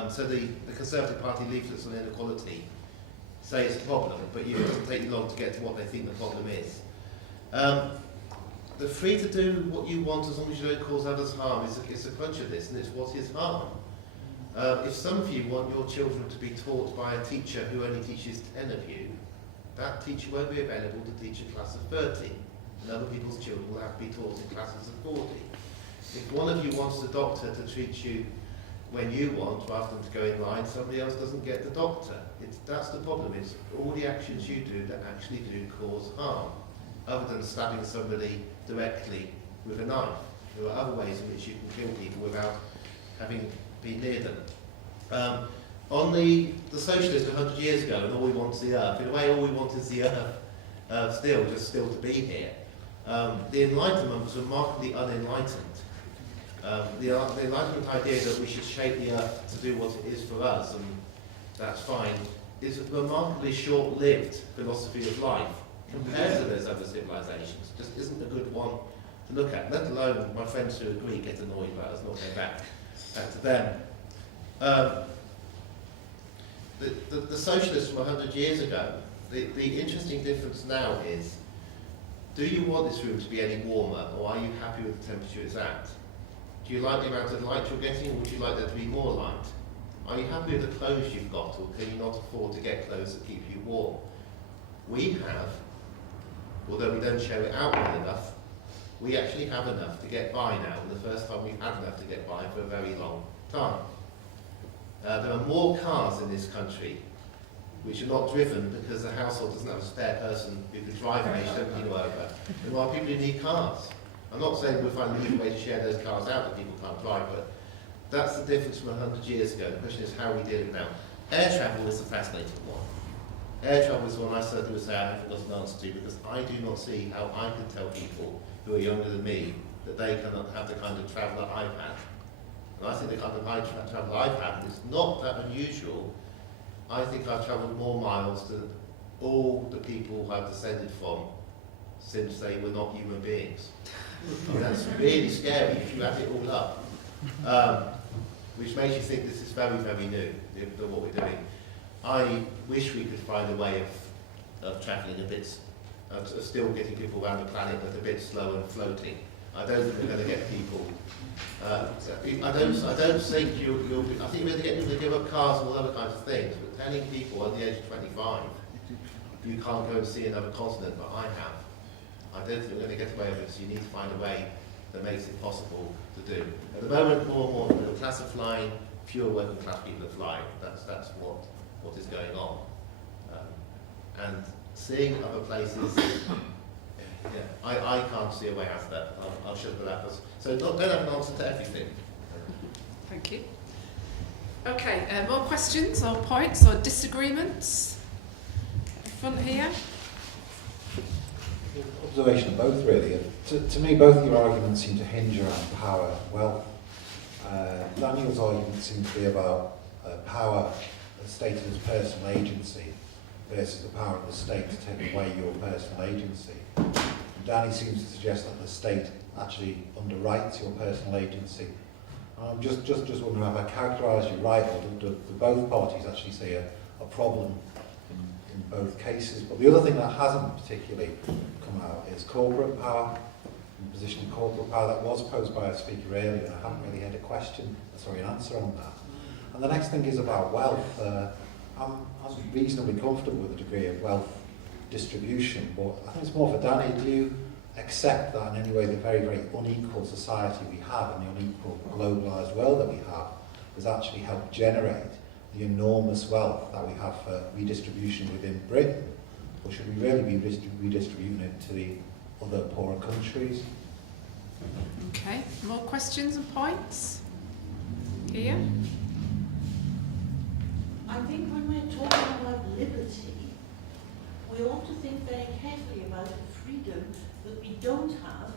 so the Conservative Party leaflets on inequality say it's a problem, but it doesn't take you long to get to what they think the problem is. They're free to do what you want as long as you don't cause others harm. It's a crunch of this, and it's what is harm. If some of you want your children to be taught by a teacher who only teaches 10 of you, that teacher won't be available to teach a class of 30, and other people's children will have to be taught in classes of 40. If one of you wants the doctor to treat you when you want, rather than to go in line, somebody else doesn't get the doctor. That's the problem, is all the actions you do that actually do cause harm, other than stabbing somebody directly with a knife. There are other ways in which you can kill people without having been near them. On the socialist 100 years ago, and all we want is the earth, in a way all we want is the earth still to be here. The Enlightenment was remarkably unenlightened. The Enlightenment idea that we should shape the earth to do what it is for us, and that's fine, is a remarkably short-lived philosophy of life compared to those other civilizations. Just isn't a good one to look at, let alone my friends who agree get annoyed about us not going back to them. The socialists from 100 years ago, the interesting difference now is, do you want this room to be any warmer, or are you happy with the temperature it's at? Do you like the amount of light you're getting, or would you like there to be more light? Are you happy with the clothes you've got, or can you not afford to get clothes that keep you warm? We have, although we don't show it out well enough, we actually have enough to get by now, and the first time we've had enough to get by for a very long time. There are more cars in this country which are not driven because the household doesn't have a spare person who can drive an H17 or whatever. There are people who need cars. I'm not saying we'll find a new way to share those cars out that people can't drive, but that's the difference from 100 years ago. The question is how we deal with it now. Air travel is a fascinating one. Air travel is one I certainly would say I haven't got an answer to, because I do not see how I can tell people who are younger than me that they cannot have the kind of travel that I've had. And I think the kind of travel I've had is not that unusual. I think I've travelled more miles than all the people I've descended from since they were not human beings. And that's really scary if you add it all up. Which makes you think this is very, very new, what we're doing. I wish we could find a way of travelling a bit, of still getting people around the planet, but a bit slow and floating. I don't think we're going to get people. I don't think you'll. I think we're going to get people to give up cars and all other kinds of things. But telling people at the age of 25, you can't go and see another continent, but I have. I don't think we're going to get away with it. So you need to find a way that makes it possible to do. At the moment, more and more the middle class are flying, fewer working class people are flying. That's what is going on. And seeing other places. Yeah, I can't see a way out of that. I'll shut with that. So don't have an answer to everything. Thank you. Okay, more questions or points or disagreements? At the front here. Observation of both, really. To me, both of your arguments seem to hinge around power, wealth. Daniel's argument seems to be about power stated as personal agency versus the power of the state to take away your personal agency. And Danny seems to suggest that the state actually underwrites your personal agency. I'm just wondering if I characterise you right, or do both parties actually see a problem in both cases? But the other thing that hasn't particularly come out is corporate power, the position of corporate power that was posed by a speaker earlier, and I haven't really had an answer on that. And the next thing is about wealth. I'm reasonably comfortable with the degree of wealth distribution, but I think it's more for Danny. Do you accept that in any way the very, very unequal society we have and the unequal globalised world that we have has actually helped generate the enormous wealth that we have for redistribution within Britain? Or should we really be redistributing it to the other poorer countries? Okay, more questions and points? Here? I think when we're talking about liberty, we ought to think very carefully about the freedom that we don't have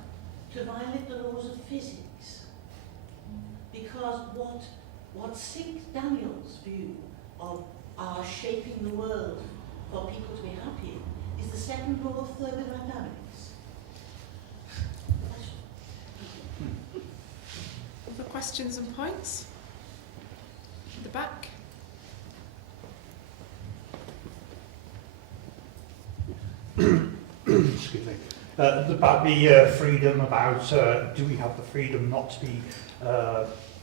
to violate the laws of physics. Because what sinks Daniel's view of our shaping the world for people to be happy in is the second law of thermodynamics. Other questions and points? At the back? Excuse me. About the freedom, about do we have the freedom not to be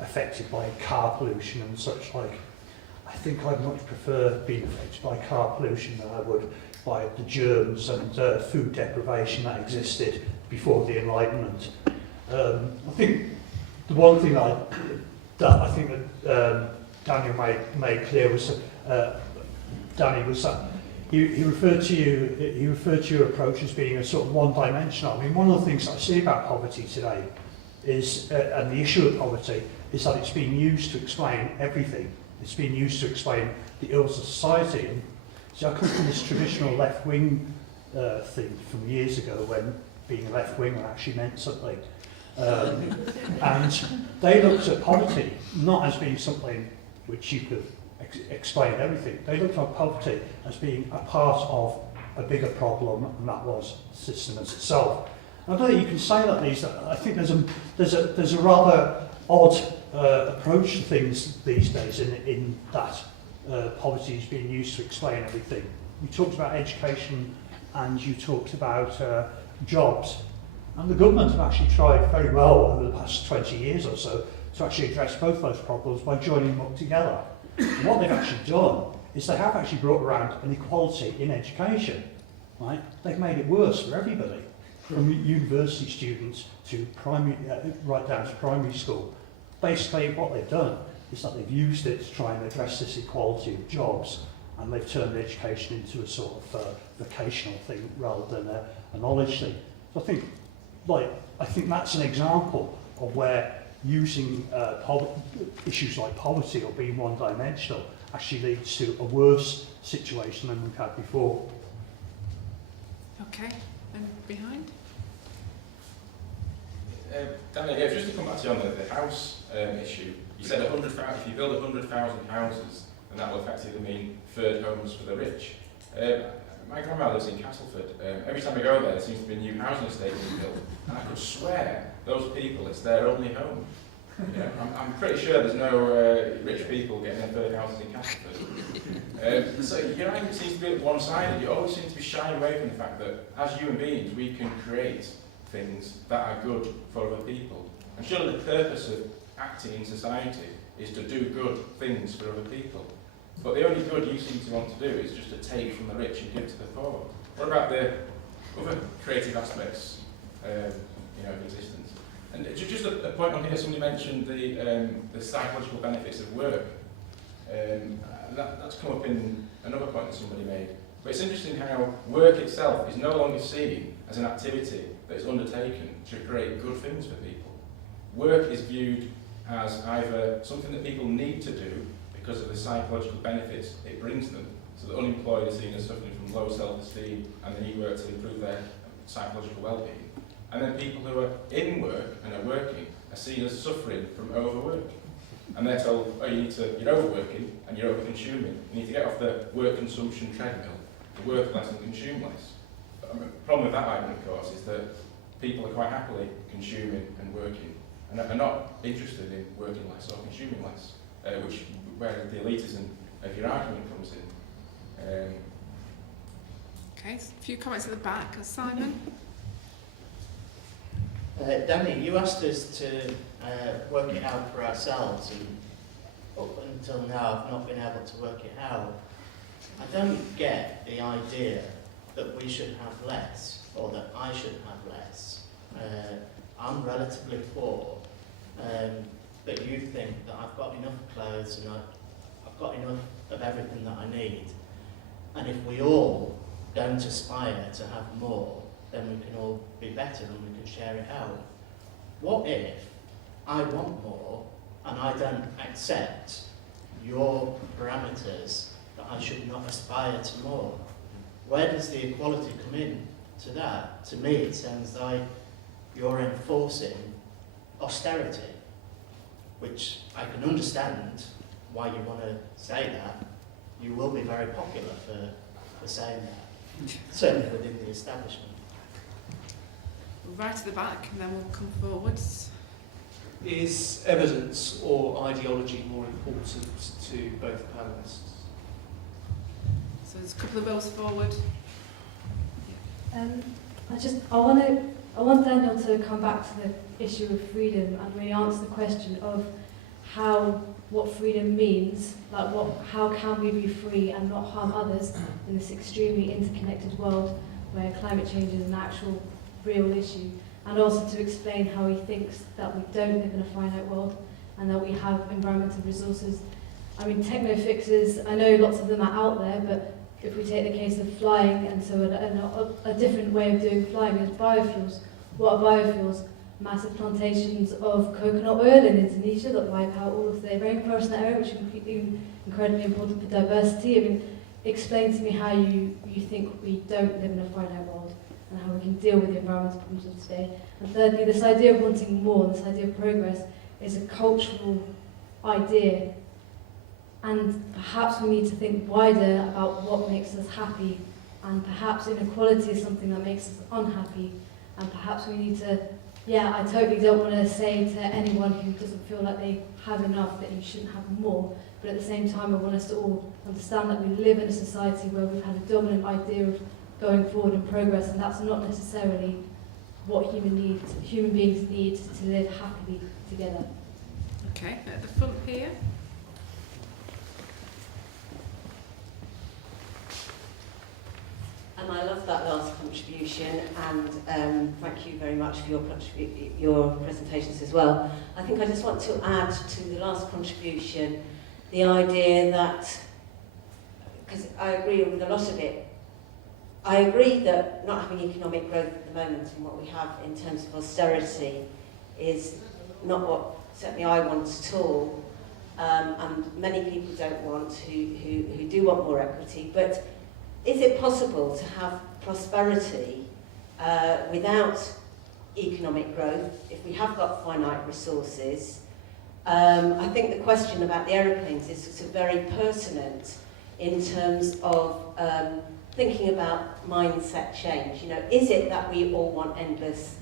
affected by car pollution and such like? I think I'd much prefer being affected by car pollution than I would by the germs and food deprivation that existed before the Enlightenment. I think the one thing that I think that Daniel made clear was Danny was that he referred to your approach as being a sort of one-dimensional. I mean, one of the things that I see about poverty today is, and the issue of poverty, is that it's being used to explain everything. It's being used to explain the ills of society. And so I come from this traditional left-wing thing from years ago when being a left-winger actually meant something. And they looked at poverty not as being something which you could explain everything. They looked at poverty as being a part of a bigger problem, and that was the system as itself. And I don't think you can say that these. I think there's a rather odd approach to things these days in that poverty is being used to explain everything. You talked about education and you talked about jobs, and the government have actually tried very well over the past 20 years or so to actually address both those problems by joining them up together. And what they've actually done is they have actually brought around an equality in education. Right? They've made it worse for everybody, from university students to primary, right down to primary school. Basically, what they've done is that they've used it to try and address this equality of jobs, and they've turned education into a sort of vocational thing rather than a knowledge thing. So I think that's an example of where using issues like poverty or being one-dimensional actually leads to a worse situation than we've had before. Okay, and behind? Danny, yeah, just to come back to you on the house issue, you said 100,000. If you build 100,000 houses, then that will effectively mean third homes for the rich. My grandma lives in Castleford. Every time I go there seems to be a new housing estate being built, and I could swear those people, it's their only home. You know, I'm pretty sure there's no rich people getting their third houses in Castleford. So your argument seems to be one-sided. You always seem to be shying away from the fact that as human beings we can create things that are good for other people. And surely the purpose of acting in society is to do good things for other people. But the only good you seem to want to do is just to take from the rich and give to the poor. What about the other creative aspects of existence? And just a point on here, somebody mentioned the psychological benefits of work. That's come up in another point that somebody made. But it's interesting how work itself is no longer seen as an activity that is undertaken to create good things for people. Work is viewed as either something that people need to do because of the psychological benefits it brings them. So the unemployed are seen as suffering from low self-esteem and they need work to improve their psychological well-being. And then people who are in work and are working are seen as suffering from overwork. And they're told, oh, you're overworking and you're over-consuming. You need to get off the work consumption treadmill, to work less and consume less. But the problem with that argument, of course, is that people are quite happily consuming and working and are not interested in working less or consuming less, where the elitism of your argument comes in. Okay, a few comments at the back. Simon? Danny, you asked us to work it out for ourselves, and up until now I've not been able to work it out. I don't get the idea that we should have less, or that I should have less. I'm relatively poor, but you think that I've got enough clothes and I've got enough of everything that I need. And if we all don't aspire to have more, then we can all be better and we can share it out. What if I want more and I don't accept your parameters that I should not aspire to more? Where does the equality come in to that? To me it sounds like you're enforcing austerity, which I can understand why you want to say that. You will be very popular for saying that, certainly within the establishment. Right at the back, and then we'll come forwards. Is evidence or ideology more important to both panellists? So there's a couple of bills forward. I want Daniel to come back to the issue of freedom and really answer the question of what freedom means, how can we be free and not harm others in this extremely interconnected world where climate change is an actual real issue, and also to explain how he thinks that we don't live in a finite world and that we have environmental resources. I mean, techno fixes, I know lots of them are out there, but if we take the case of flying, and so a different way of doing flying is biofuels. What are biofuels? Massive plantations of coconut oil in Indonesia that wipe out all of the rainforest in that area, which is incredibly important for diversity. I mean, explain to me how you think we don't live in a finite world. and how we can deal with the environmental problems of today. And thirdly, this idea of wanting more, this idea of progress, is a cultural idea, and perhaps we need to think wider about what makes us happy, and perhaps inequality is something that makes us unhappy, and perhaps we need to, I totally don't want to say to anyone who doesn't feel like they have enough that you shouldn't have more, but at the same time I want us to all understand that we live in a society where we've had a dominant idea of going forward and progress, and that's not necessarily what human beings need to live happily together. Okay, at the front here. And I love that last contribution, and thank you very much for your presentations as well. I think I just want to add to the last contribution the idea that, because I agree with a lot of it, I agree that not having economic growth at the moment and what we have in terms of austerity is not what certainly I want at all, and many people don't want who do want more equity. But is it possible to have prosperity without economic growth if we have got finite resources? I think the question about the aeroplanes is sort of very pertinent in terms of thinking about mindset change. You know, is it that we all want endless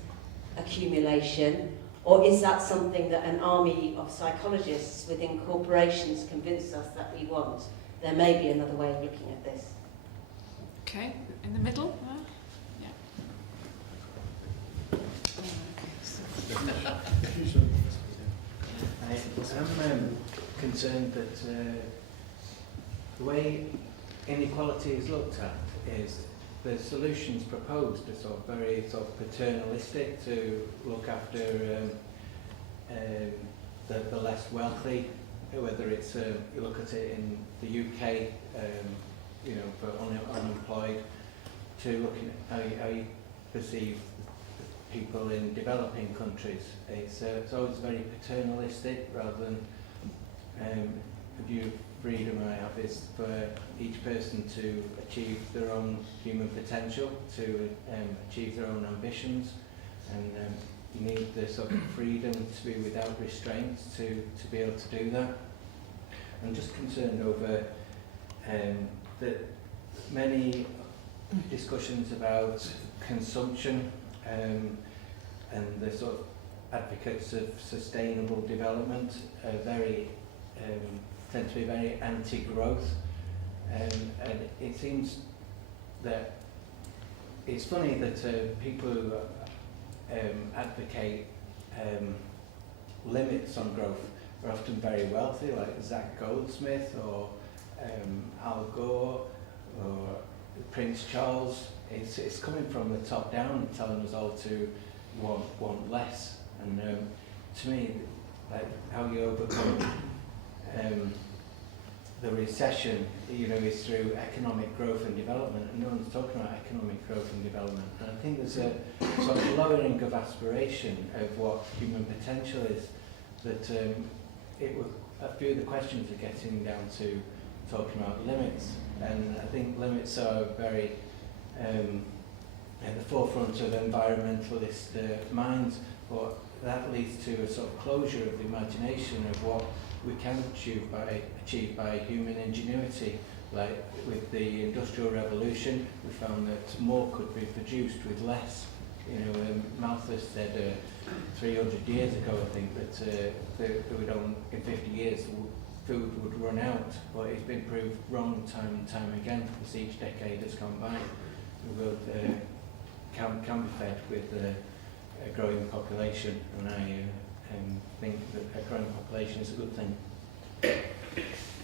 accumulation, or is that something that an army of psychologists within corporations convince us that we want? There may be another way of looking at this. Okay, in the middle. Yeah. I'm concerned that the way inequality is looked at is the solutions proposed are sort of very sort of paternalistic to look after the less wealthy, whether it's you look at it in the UK, you know, for unemployed, to looking at how you perceive people in developing countries. It's always very paternalistic rather than the view of freedom I have is for each person to achieve their own human potential, to achieve their own ambitions, and you need the sort of freedom to be without restraints to be able to do that. I'm just concerned over that many discussions about consumption and the sort of advocates of sustainable development are very tend to be very anti-growth, and it seems that it's funny that people who advocate limits on growth are often very wealthy, like Zach Goldsmith or Al Gore or Prince Charles. It's coming from the top down, telling us all to want less. And to me, like how you overcome the recession, you know, is through economic growth and development, and no one's talking about economic growth and development. And I think there's a sort of lowering of aspiration of what human potential is, that a few of the questions are getting down to talking about limits, and I think limits are very at the forefront of environmentalist minds, but that leads to a sort of closure of the imagination of what we can achieve by human ingenuity. Like with the Industrial Revolution, we found that more could be produced with less. You know, Malthus said 300 years ago, I think, that in 50 years food would run out, but it's been proved wrong time and time again as each decade has gone by. The world can be fed with a growing population, and I think that a growing population is a good thing.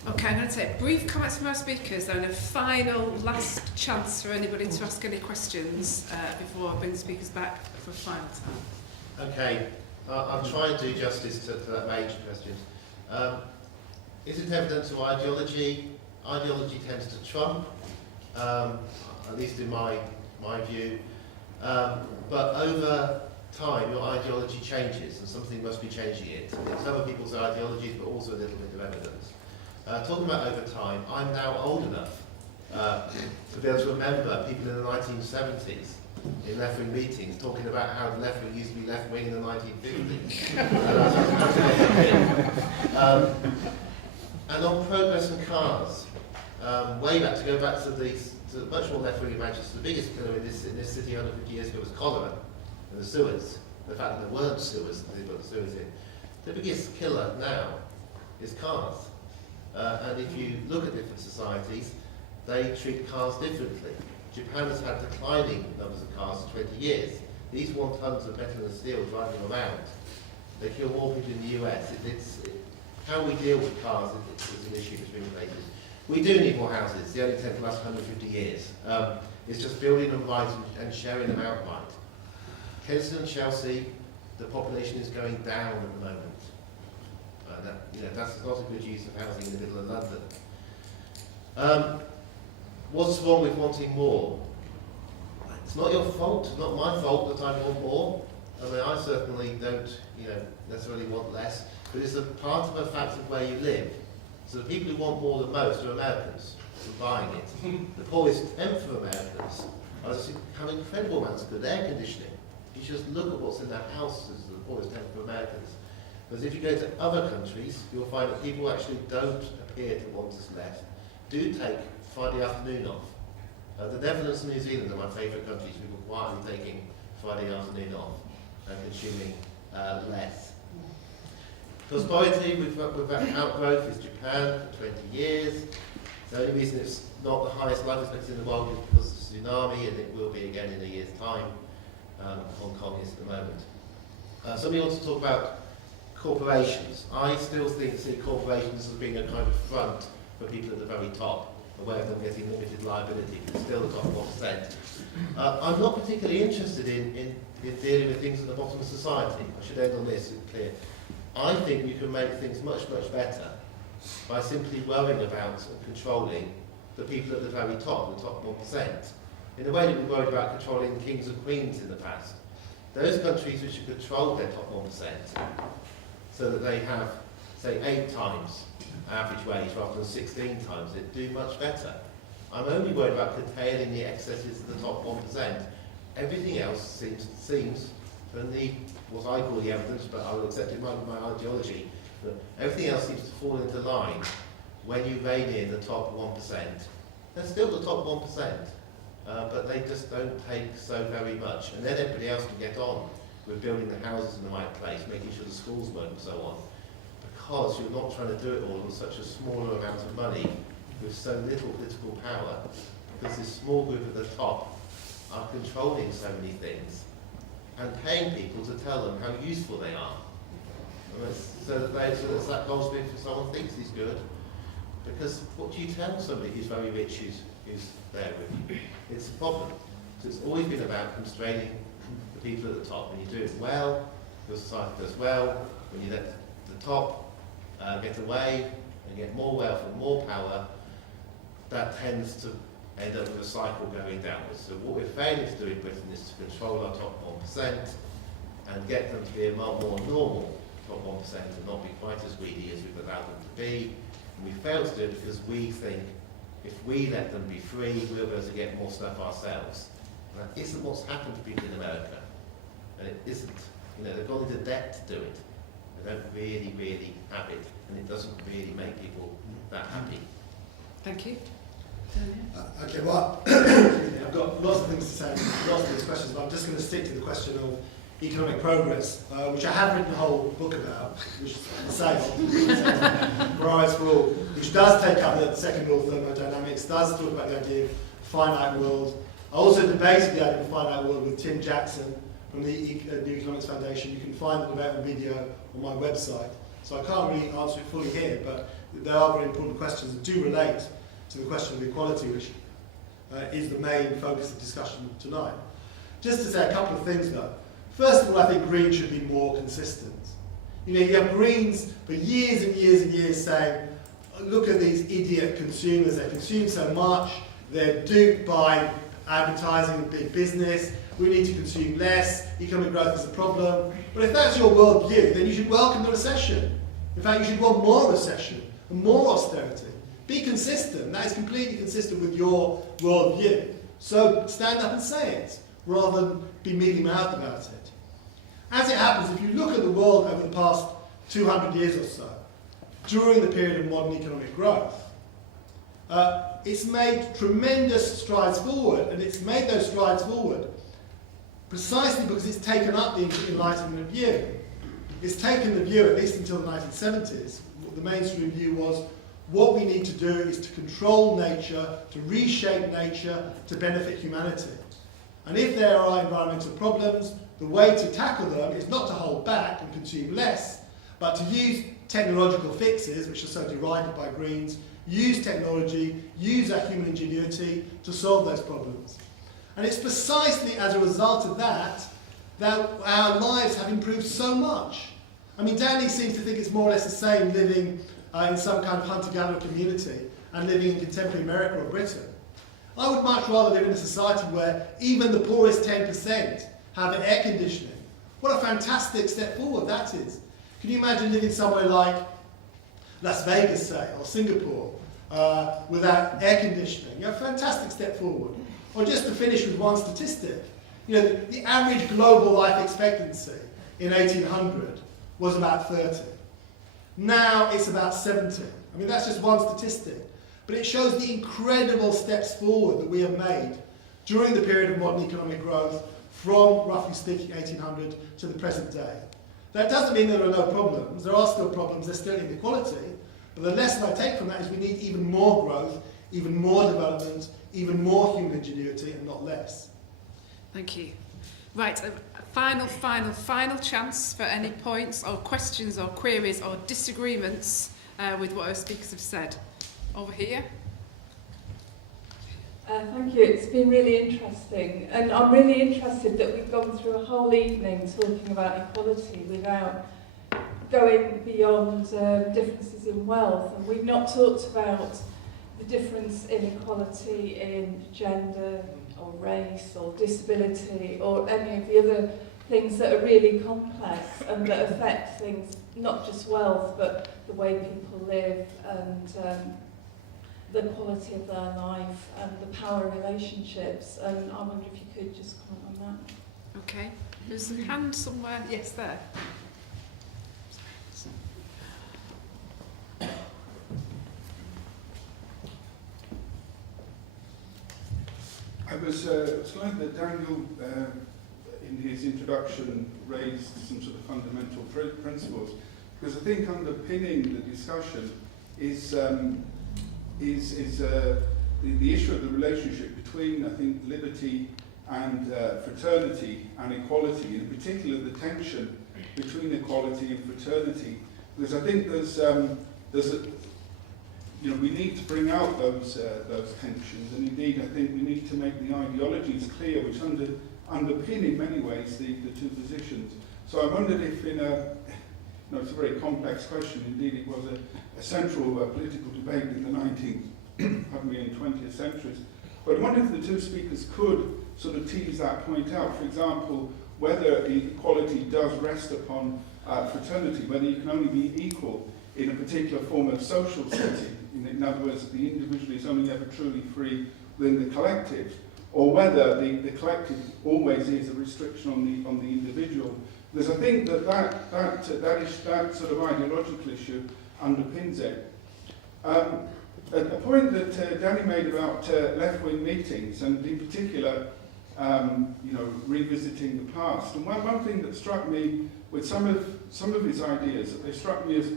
Okay, I'm going to take brief comments from our speakers and a final last chance for anybody to ask any questions before I bring the speakers back for a final time. Okay, I'll try and do justice to that major question. Is it evident to ideology? Ideology tends to trump, at least in my view. But over time, your ideology changes, and something must be changing it. It's other people's ideologies, but also a little bit of evidence. Talking about over time, I'm now old enough to be able to remember people in the 1970s in left-wing meetings talking about how the left-wing used to be left-wing in the 1950s. And on progress and cars, way back, to go back to much more left-wing in Manchester, the biggest killer in this city 150 years ago was cholera and the sewers. The fact that there weren't sewers, they put the sewers in. The biggest killer now is cars. And if you look at different societies, they treat cars differently. Japan has had declining numbers of cars for 20 years. These want tons of metal and steel driving around. They kill more people in the US. How we deal with cars is an issue between places. We do need more houses. The only 10 for the last 150 years. It's just building them right and sharing them out right. Kensington and Chelsea, the population is going down at the moment. That's not a good use of housing in the middle of London. What's wrong with wanting more? It's not your fault, it's not my fault that I want more. I mean, I certainly don't, necessarily want less, but it's a part of a fact of where you live. So the people who want more than most are Americans who are buying it. The poorest tenth of Americans have incredible amounts of good air conditioning. You just look at what's in their houses, the poorest tenth of Americans. Whereas if you go to other countries, you'll find that people actually don't appear to want us less, do take Friday afternoon off. The Netherlands and New Zealand are my favourite countries. People quietly taking Friday afternoon off and consuming less. Prosperity with outgrowth is Japan for 20 years. The only reason it's not the highest life expectancy in the world is because of the tsunami, and it will be again in a year's time. Hong Kong is at the moment. Somebody wants to talk about corporations. I still see corporations as being a kind of front for people at the very top, aware of them getting limited liability, but still the top 1%. I'm not particularly interested in dealing with things at the bottom of society. I should end on this, it's clear. I think you can make things much, much better by simply worrying about and controlling the people at the very top, the top 1%. In a way that we worried about controlling kings and queens in the past. Those countries which have controlled their top 1%, so that they have, say, 8 times average wage rather than 16 times it, do much better. I'm only worried about curtailing the excesses of the top 1%. Everything else seems from what I call the evidence, but I'll accept it my ideology, that everything else seems to fall into line when you rein in the top 1%. They're still the top 1%, but they just don't take so very much. And then everybody else can get on with building the houses in the right place, making sure the schools work and so on. Because you're not trying to do it all with such a smaller amount of money with so little political power, because this small group at the top are controlling so many things and paying people to tell them how useful they are. So that that gospel for someone thinks he's good. Because what do you tell somebody who's very rich who's there with you? It's a problem. So it's always been about constraining the people at the top. When you do it well, your society does well. When you let the top get away and get more wealth and more power, that tends to end up with a cycle going downwards. So what we're failing to do in Britain is to control our top 1% and get them to be a more normal top 1% and not be quite as greedy as we've allowed them to be. And we fail to do it because we think if we let them be free, we'll be able to get more stuff ourselves. And that isn't what's happened to people in America. And it isn't. They've gone into debt to do it. They don't really, really have it. And it doesn't really make people that happy. Thank you. Okay, well, I've got lots of things to say, lots of these questions, but I'm just going to stick to the question of economic progress, which I have written a whole book about, which is the same, Ferraris For All, which does take up the second law of thermodynamics, does talk about the idea of finite world. I also debated the idea of a finite world with Tim Jackson from the New Economics Foundation. You can find the debate on video on my website, so I can't really answer it fully here, but there are very important questions that do relate to the question of equality, which is the main focus of discussion tonight. Just to say a couple of things though. First of all, I think Greens should be more consistent. You have Greens for years and years and years saying, look at these idiot consumers, they consume so much, they're duped by advertising and big business, we need to consume less, economic growth is a problem. But if that's your worldview, then you should welcome the recession. In fact, you should want more recession and more austerity. Be consistent. That is completely consistent with your worldview. So stand up and say it. rather than be mealy-mouthed about it. As it happens, if you look at the world over the past 200 years or so, during the period of modern economic growth, it's made tremendous strides forward, and it's made those strides forward precisely because it's taken up the Enlightenment view. It's taken the view, at least until the 1970s, the mainstream view was what we need to do is to control nature, to reshape nature, to benefit humanity. And if there are environmental problems, the way to tackle them is not to hold back and consume less, but to use technological fixes, which are so derided by Greens, use technology, use our human ingenuity to solve those problems. And it's precisely as a result of that that our lives have improved so much. I mean, Danny seems to think it's more or less the same living in some kind of hunter-gatherer community and living in contemporary America or Britain. I would much rather live in a society where even the poorest 10% have air conditioning. What a fantastic step forward that is. Can you imagine living somewhere like Las Vegas, say, or Singapore, without air conditioning? A fantastic step forward. Or just to finish with one statistic, you know, the average global life expectancy in 1800 was about 30. Now it's about 70. I mean, that's just one statistic. But it shows the incredible steps forward that we have made during the period of modern economic growth from, roughly speaking, 1800 to the present day. That doesn't mean there are no problems. There are still problems. There's still inequality. But the lesson I take from that is we need even more growth, even more development, even more human ingenuity, and not less. Thank you. Right, a final chance for any points or questions or queries or disagreements with what our speakers have said. Over here. Thank you. It's been really interesting. And I'm really interested that we've gone through a whole evening talking about equality without going beyond differences in wealth. And we've not talked about the difference in equality in gender or race or disability or any of the other things that are really complex and that affect things, not just wealth, but the way people live and the quality of their life and the power relationships. And I wonder if you could just comment on that. Okay. There's a hand somewhere. Yes, there. I was glad that Daniel, in his introduction, raised some sort of fundamental principles, because I think underpinning the discussion is the issue of the relationship between, I think, liberty and fraternity and equality, in particular the tension between equality and fraternity, because I think there's we need to bring out those tensions, and indeed I think we need to make the ideologies clear, which underpin in many ways the two positions. So I wondered if it's a very complex question. Indeed, it was a central political debate in the 20th centuries. But I wonder if the two speakers could sort of tease that point out. For example, whether equality does rest upon fraternity, whether you can only be equal in a particular form of social setting. In other words, the individual is only ever truly free within the collective, or whether the collective always is a restriction on the individual. Because I think that sort of ideological issue underpins it. A point that Danny made about left-wing meetings, and in particular, revisiting the past. And one thing that struck me with some of his ideas, that they struck me as,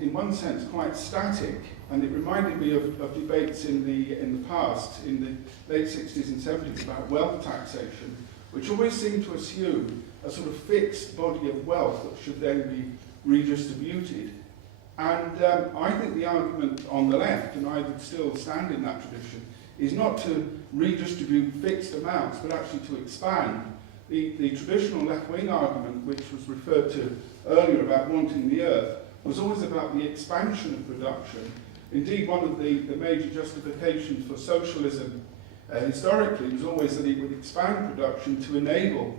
in one sense, quite static, and it reminded me of debates in the past, in the late 60s and 70s, about wealth taxation, which always seemed to assume a sort of fixed body of wealth that should then be redistributed. And I think the argument on the left, and I would still stand in that tradition, is not to redistribute fixed amounts, but actually to expand. The traditional left-wing argument, which was referred to earlier about wanting the earth, was always about the expansion of production. Indeed, one of the major justifications for socialism historically was always that it would expand production to enable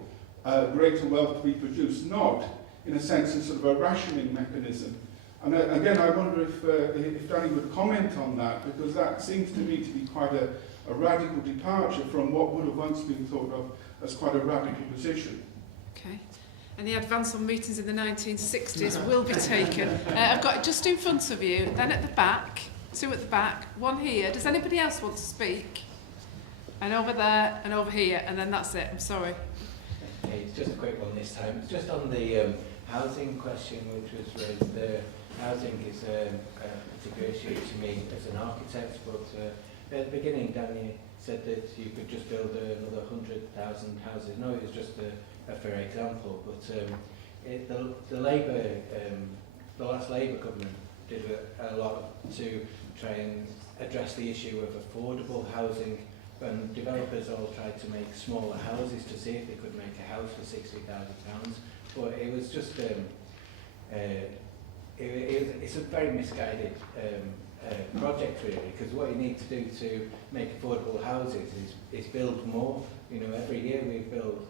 greater wealth to be produced, not, in a sense, a sort of a rationing mechanism. And again, I wonder if Danny would comment on that, because that seems to me to be quite a radical departure from what would have once been thought of as quite a radical position. Okay. And the advance on meetings in the 1960s will be taken. I've got it just in front of you, then at the back, two at the back, one here. Does anybody else want to speak? And over there, and over here, and then that's it. I'm sorry. Okay, it's just a quick one this time. It's just on the housing question which was raised there. Housing is a particular issue to me as an architect, but at the beginning Danny said that you could just build another 100,000 houses. No, it was just a fair example, but the last Labour government did a lot to try and address the issue of affordable housing, and developers all tried to make smaller houses to see if they could make a house for £60,000, but it was just it's a very misguided project really, because what you need to do to make affordable houses is build more. You know, every year we build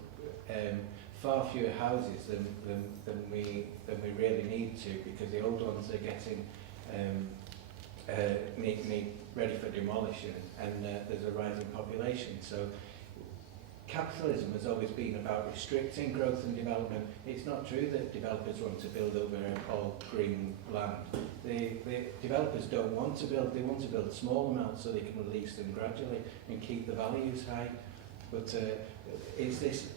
far fewer houses than we really need to, because the old ones are getting need ready for demolition, and there's a rising population. So capitalism has always been about restricting growth and development. It's not true that developers want to build over all green land. The developers don't want to build, they want to build small amounts so they can release them gradually and keep the values high. But this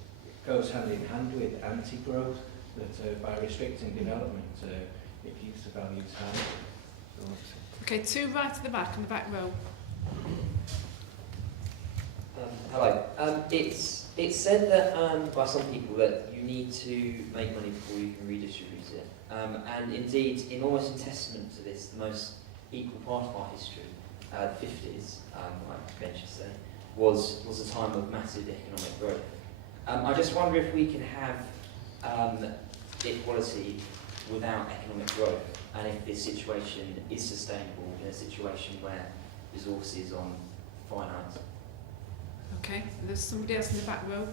goes hand in hand with anti-growth, that by restricting development it keeps the values high. So, okay, two right at the back, on the back row. Hello. It's said that by some people that you need to make money before you can redistribute it. And indeed, almost in testament to this, the most equal part of our history, the 50s, I venture to say, was a time of massive economic growth. I just wonder if we can have equality without economic growth, and if this situation is sustainable in a situation where resources are finite. Okay, there's somebody else in the back row.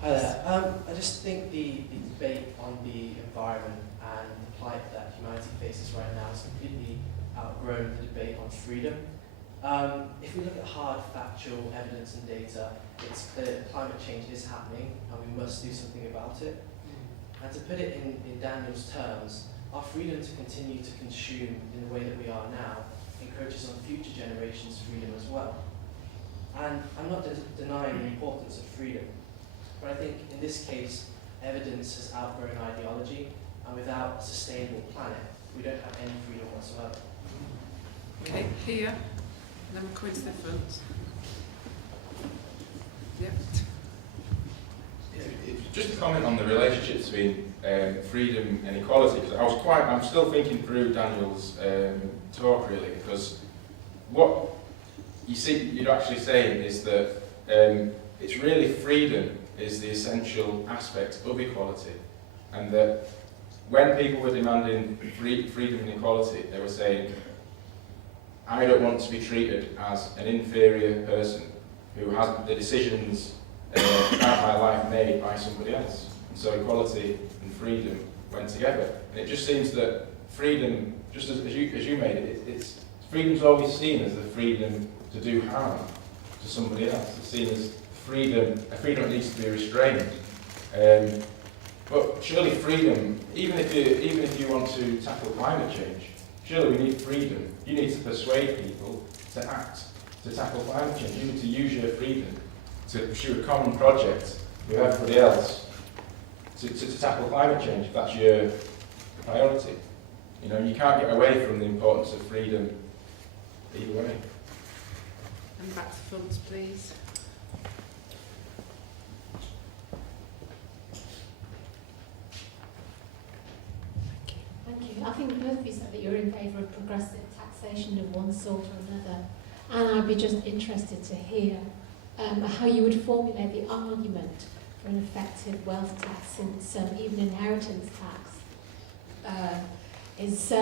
Hi there. I just think the debate on the environment and the plight that humanity faces right now has completely outgrown the debate on freedom. If we look at hard factual evidence and data, it's clear that climate change is happening and we must do something about it. And to put it in Daniel's terms, our freedom to continue to consume in the way that we are now encroaches on future generations' freedom as well. And I'm not denying the importance of freedom, but I think in this case, evidence has outgrown ideology, and without a sustainable planet, we don't have any freedom whatsoever. Okay, here, and then we're coming to the front. Yep. Just to comment on the relationship between freedom and equality, because I'm still thinking through Daniel's talk really, because what you're actually saying is that it's really freedom is the essential aspect of equality, and that when people were demanding freedom and equality, they were saying, I don't want to be treated as an inferior person who has the decisions about my life made by somebody else. And so equality and freedom went together. And it just seems that freedom, just as you made it, freedom's always seen as the freedom to do harm to somebody else. It's seen as freedom, a freedom that needs to be restrained. But surely freedom, even if you want to tackle climate change, surely we need freedom. You need to persuade people to act, to tackle climate change. You need to use your freedom to pursue a common project with everybody else to tackle climate change, if that's your priority. You know, you can't get away from the importance of freedom either way. And back to front, please. Thank you. I think both of you said that you're in favour of progressive taxation of one sort or another, and I'd be just interested to hear how you would formulate the argument for an effective wealth tax, since even inheritance tax is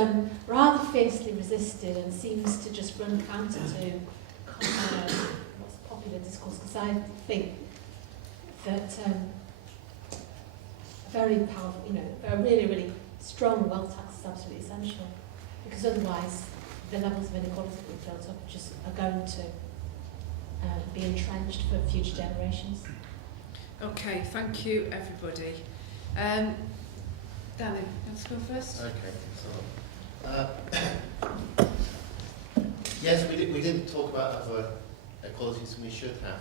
rather fiercely resisted and seems to just run counter to what's popular discourse, because I think that a very powerful, a really, really strong wealth tax is absolutely essential, because otherwise the levels of inequality that we've built up just are going to be entrenched for future generations. Okay, thank you everybody. Danny, let's go first. Okay, so yes, we didn't talk about other equalities than we should have.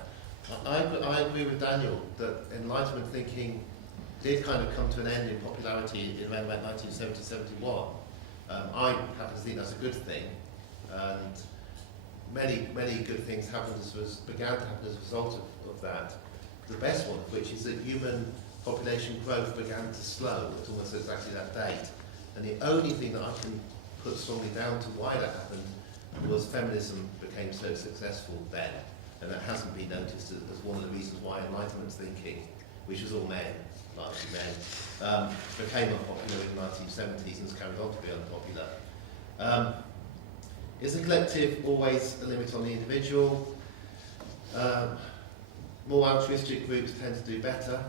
I agree with Daniel that Enlightenment thinking did kind of come to an end in popularity in around about 1970-71. I happen to think that's a good thing, and many good things began to happen as a result of that. The best one of which is that human population growth began to slow at almost exactly that date. And the only thing that I can put strongly down to why that happened was feminism became so successful then. And that hasn't been noticed as one of the reasons why Enlightenment thinking, which was all men, largely men, became unpopular in the 1970s and has carried on to be unpopular. Is the collective always a limit on the individual? More altruistic groups tend to do better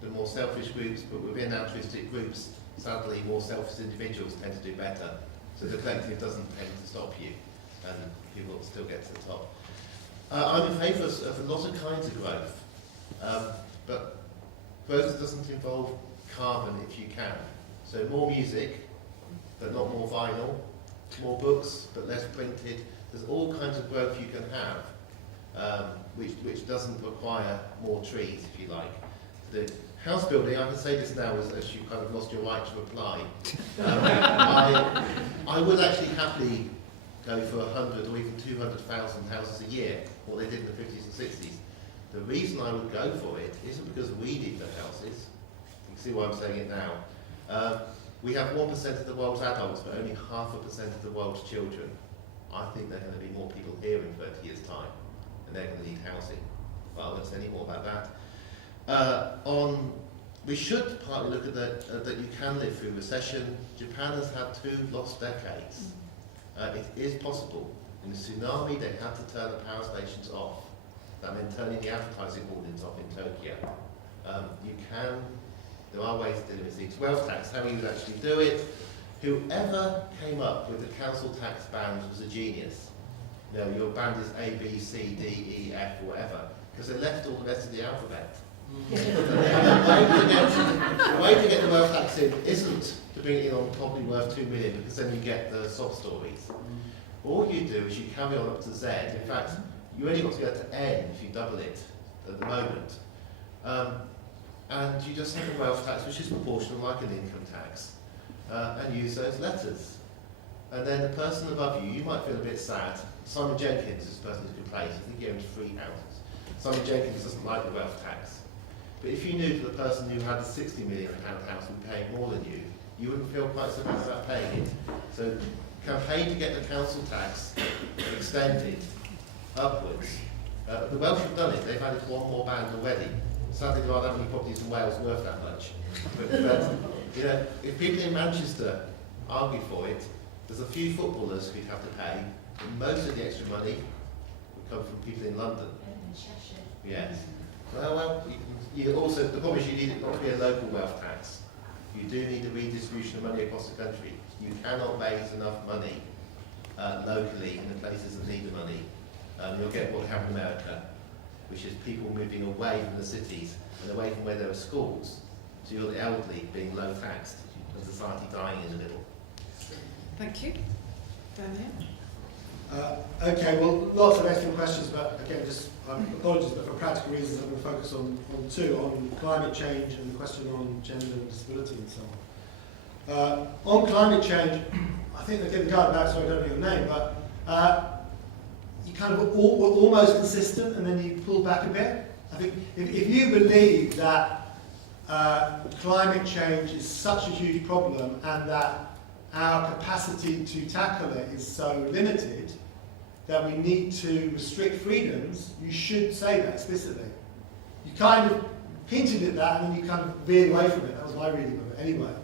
than more selfish groups, but within altruistic groups, sadly, more selfish individuals tend to do better. So the collective doesn't tend to stop you, and you will still get to the top. I'm in favour of a lot of kinds of growth, but growth doesn't involve carbon if you can. So more music, but not more vinyl, more books, but less printed. There's all kinds of growth you can have, which doesn't require more trees, if you like. The house building, I can say this now as you kind of lost your right to reply. I would actually happily go for 100 or even 200,000 houses a year, what they did in the 50s and 60s. The reason I would go for it isn't because we need the houses. You can see why I'm saying it now. We have 1% of the world's adults, but only 0.5% of the world's children. I think there are going to be more people here in 30 years' time, and they're going to need housing. But I won't say any more about that. We should partly look at that you can live through recession. Japan has had 2 lost decades. It is possible. In the tsunami, they had to turn the power stations off. That meant turning the advertising audience off in Tokyo. There are ways to deal with these. Wealth tax, how you would actually do it. Whoever came up with the council tax band was a genius. You know, your band is A, B, C, D, E, F, whatever, because they left all the rest of the alphabet. The way to get the wealth tax in isn't to bring it in on probably worth 2 million, because then you get the sob stories. All you do is you carry on up to Z. In fact, you only got to go to N if you double it at the moment. And you just have a wealth tax which is proportional like an income tax, and use those letters. And then the person above you, you might feel a bit sad. Simon Jenkins is the person who complains. I think he owns 3 houses. Simon Jenkins doesn't like the wealth tax. But if you knew that the person who had a £60 million house would pay more than you, you wouldn't feel quite so bad about paying it. So campaign to get the council tax extended upwards. The Welsh have done it. They've added 1 more band already. Sadly, there aren't that many properties in Wales worth that much. But you know, if people in Manchester argue for it, there's a few footballers who'd have to pay, and most of the extra money would come from people in London. Yes. Well, you also, the problem is you need it not to be a local wealth tax. You do need a redistribution of money across the country. You cannot raise enough money locally in the places that need the money. You'll get what happened in America, which is people moving away from the cities and away from where there are schools. So you're the elderly being low taxed and society dying in the middle. Thank you. Daniel? Okay, well, lots of excellent questions, but again, just apologies, but for practical reasons, I'm going to focus on 2, on climate change and the question on gender and disability and so on. On climate change, I think they get the guy back, so I don't know your name, but you kind of were almost consistent and then you pulled back a bit. I think if you believe that climate change is such a huge problem and that our capacity to tackle it is so limited that we need to restrict freedoms, you should say that explicitly. You kind of hinted at that and then you kind of veered away from it. That was my reading of it anyway.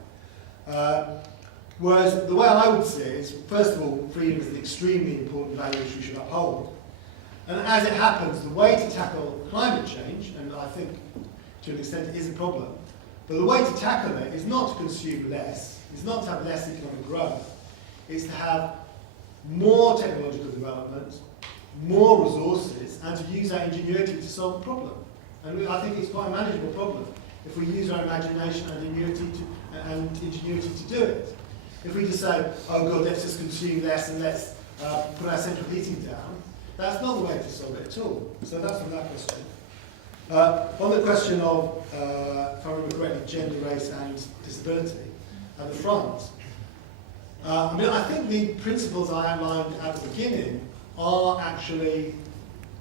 Whereas the way I would see it is, first of all, freedom is an extremely important value which we should uphold. And as it happens, the way to tackle climate change, and I think to an extent it is a problem, but the way to tackle it is not to consume less, it's not to have less economic growth, it's to have more technological development, more resources, and to use our ingenuity to solve the problem. And I think it's quite a manageable problem if we use our imagination and ingenuity to do it. If we just say, oh God, let's just consume less and let's put our central heating down, that's not the way to solve it at all. So that's from that question. On the question of, if I remember correctly, gender, race and disability at the front, I think the principles I outlined at the beginning are actually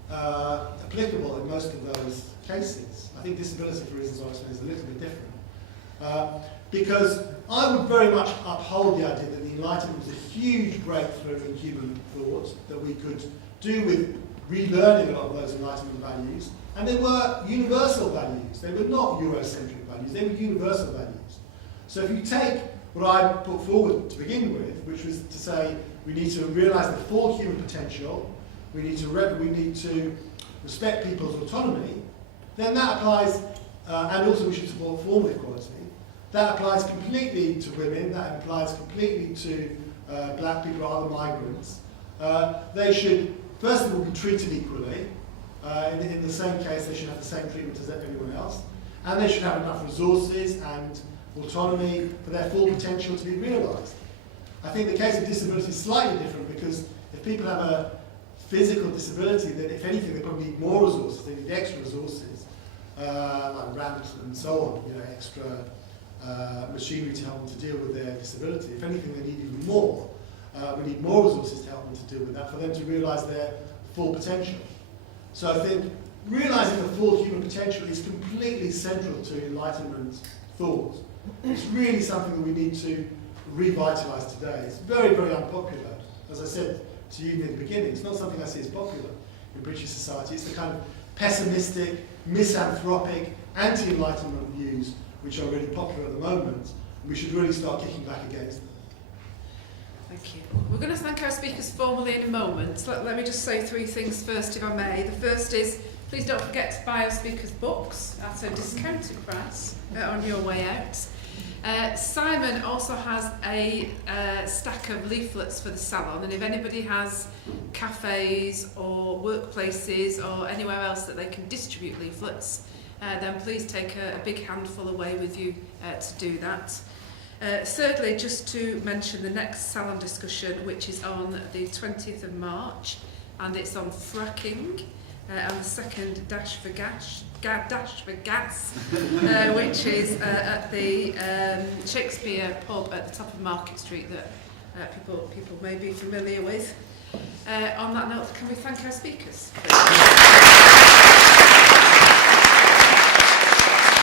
applicable in most of those cases. I think disability, for reasons I explained, is a little bit different. Because I would very much uphold the idea that the Enlightenment was a huge breakthrough in human thought, that we could do with relearning a lot of those Enlightenment values, and they were universal values. They were not Eurocentric values, they were universal values. So if you take what I put forward to begin with, which was to say we need to realise the full human potential, we need to respect people's autonomy, then that applies, and also we should support formal equality. That applies completely to women, that applies completely to black people or other migrants. They should, first of all, be treated equally. In the same case, they should have the same treatment as everyone else. And they should have enough resources and autonomy for their full potential to be realised. I think the case of disability is slightly different because if people have a physical disability, then if anything, they probably need more resources, they need extra resources, like ramps and so on, extra machinery to help them to deal with their disability. If anything, they need even more. We need more resources to help them to deal with that, for them to realise their full potential. So I think realising the full human potential is completely central to Enlightenment thought. It's really something that we need to revitalise today. It's very, very unpopular. As I said to you in the beginning, it's not something I see as popular in British society. It's the kind of pessimistic, misanthropic, anti-Enlightenment views which are really popular at the moment. We should really start kicking back against them. Thank you. We're going to thank our speakers formally in a moment. Let me just say three things first, if I may. The first is, please don't forget to buy our speakers' books at a discounted price on your way out. Simon also has a stack of leaflets for the salon, and if anybody has cafes or workplaces or anywhere else that they can distribute leaflets, then please take a big handful away with you to do that. Thirdly, just to mention the next salon discussion, which is on the 20th of March, and it's on fracking, and the second dash for gas, which is at the Shakespeare pub at the top of Market Street that people may be familiar with. On that note, can we thank our speakers?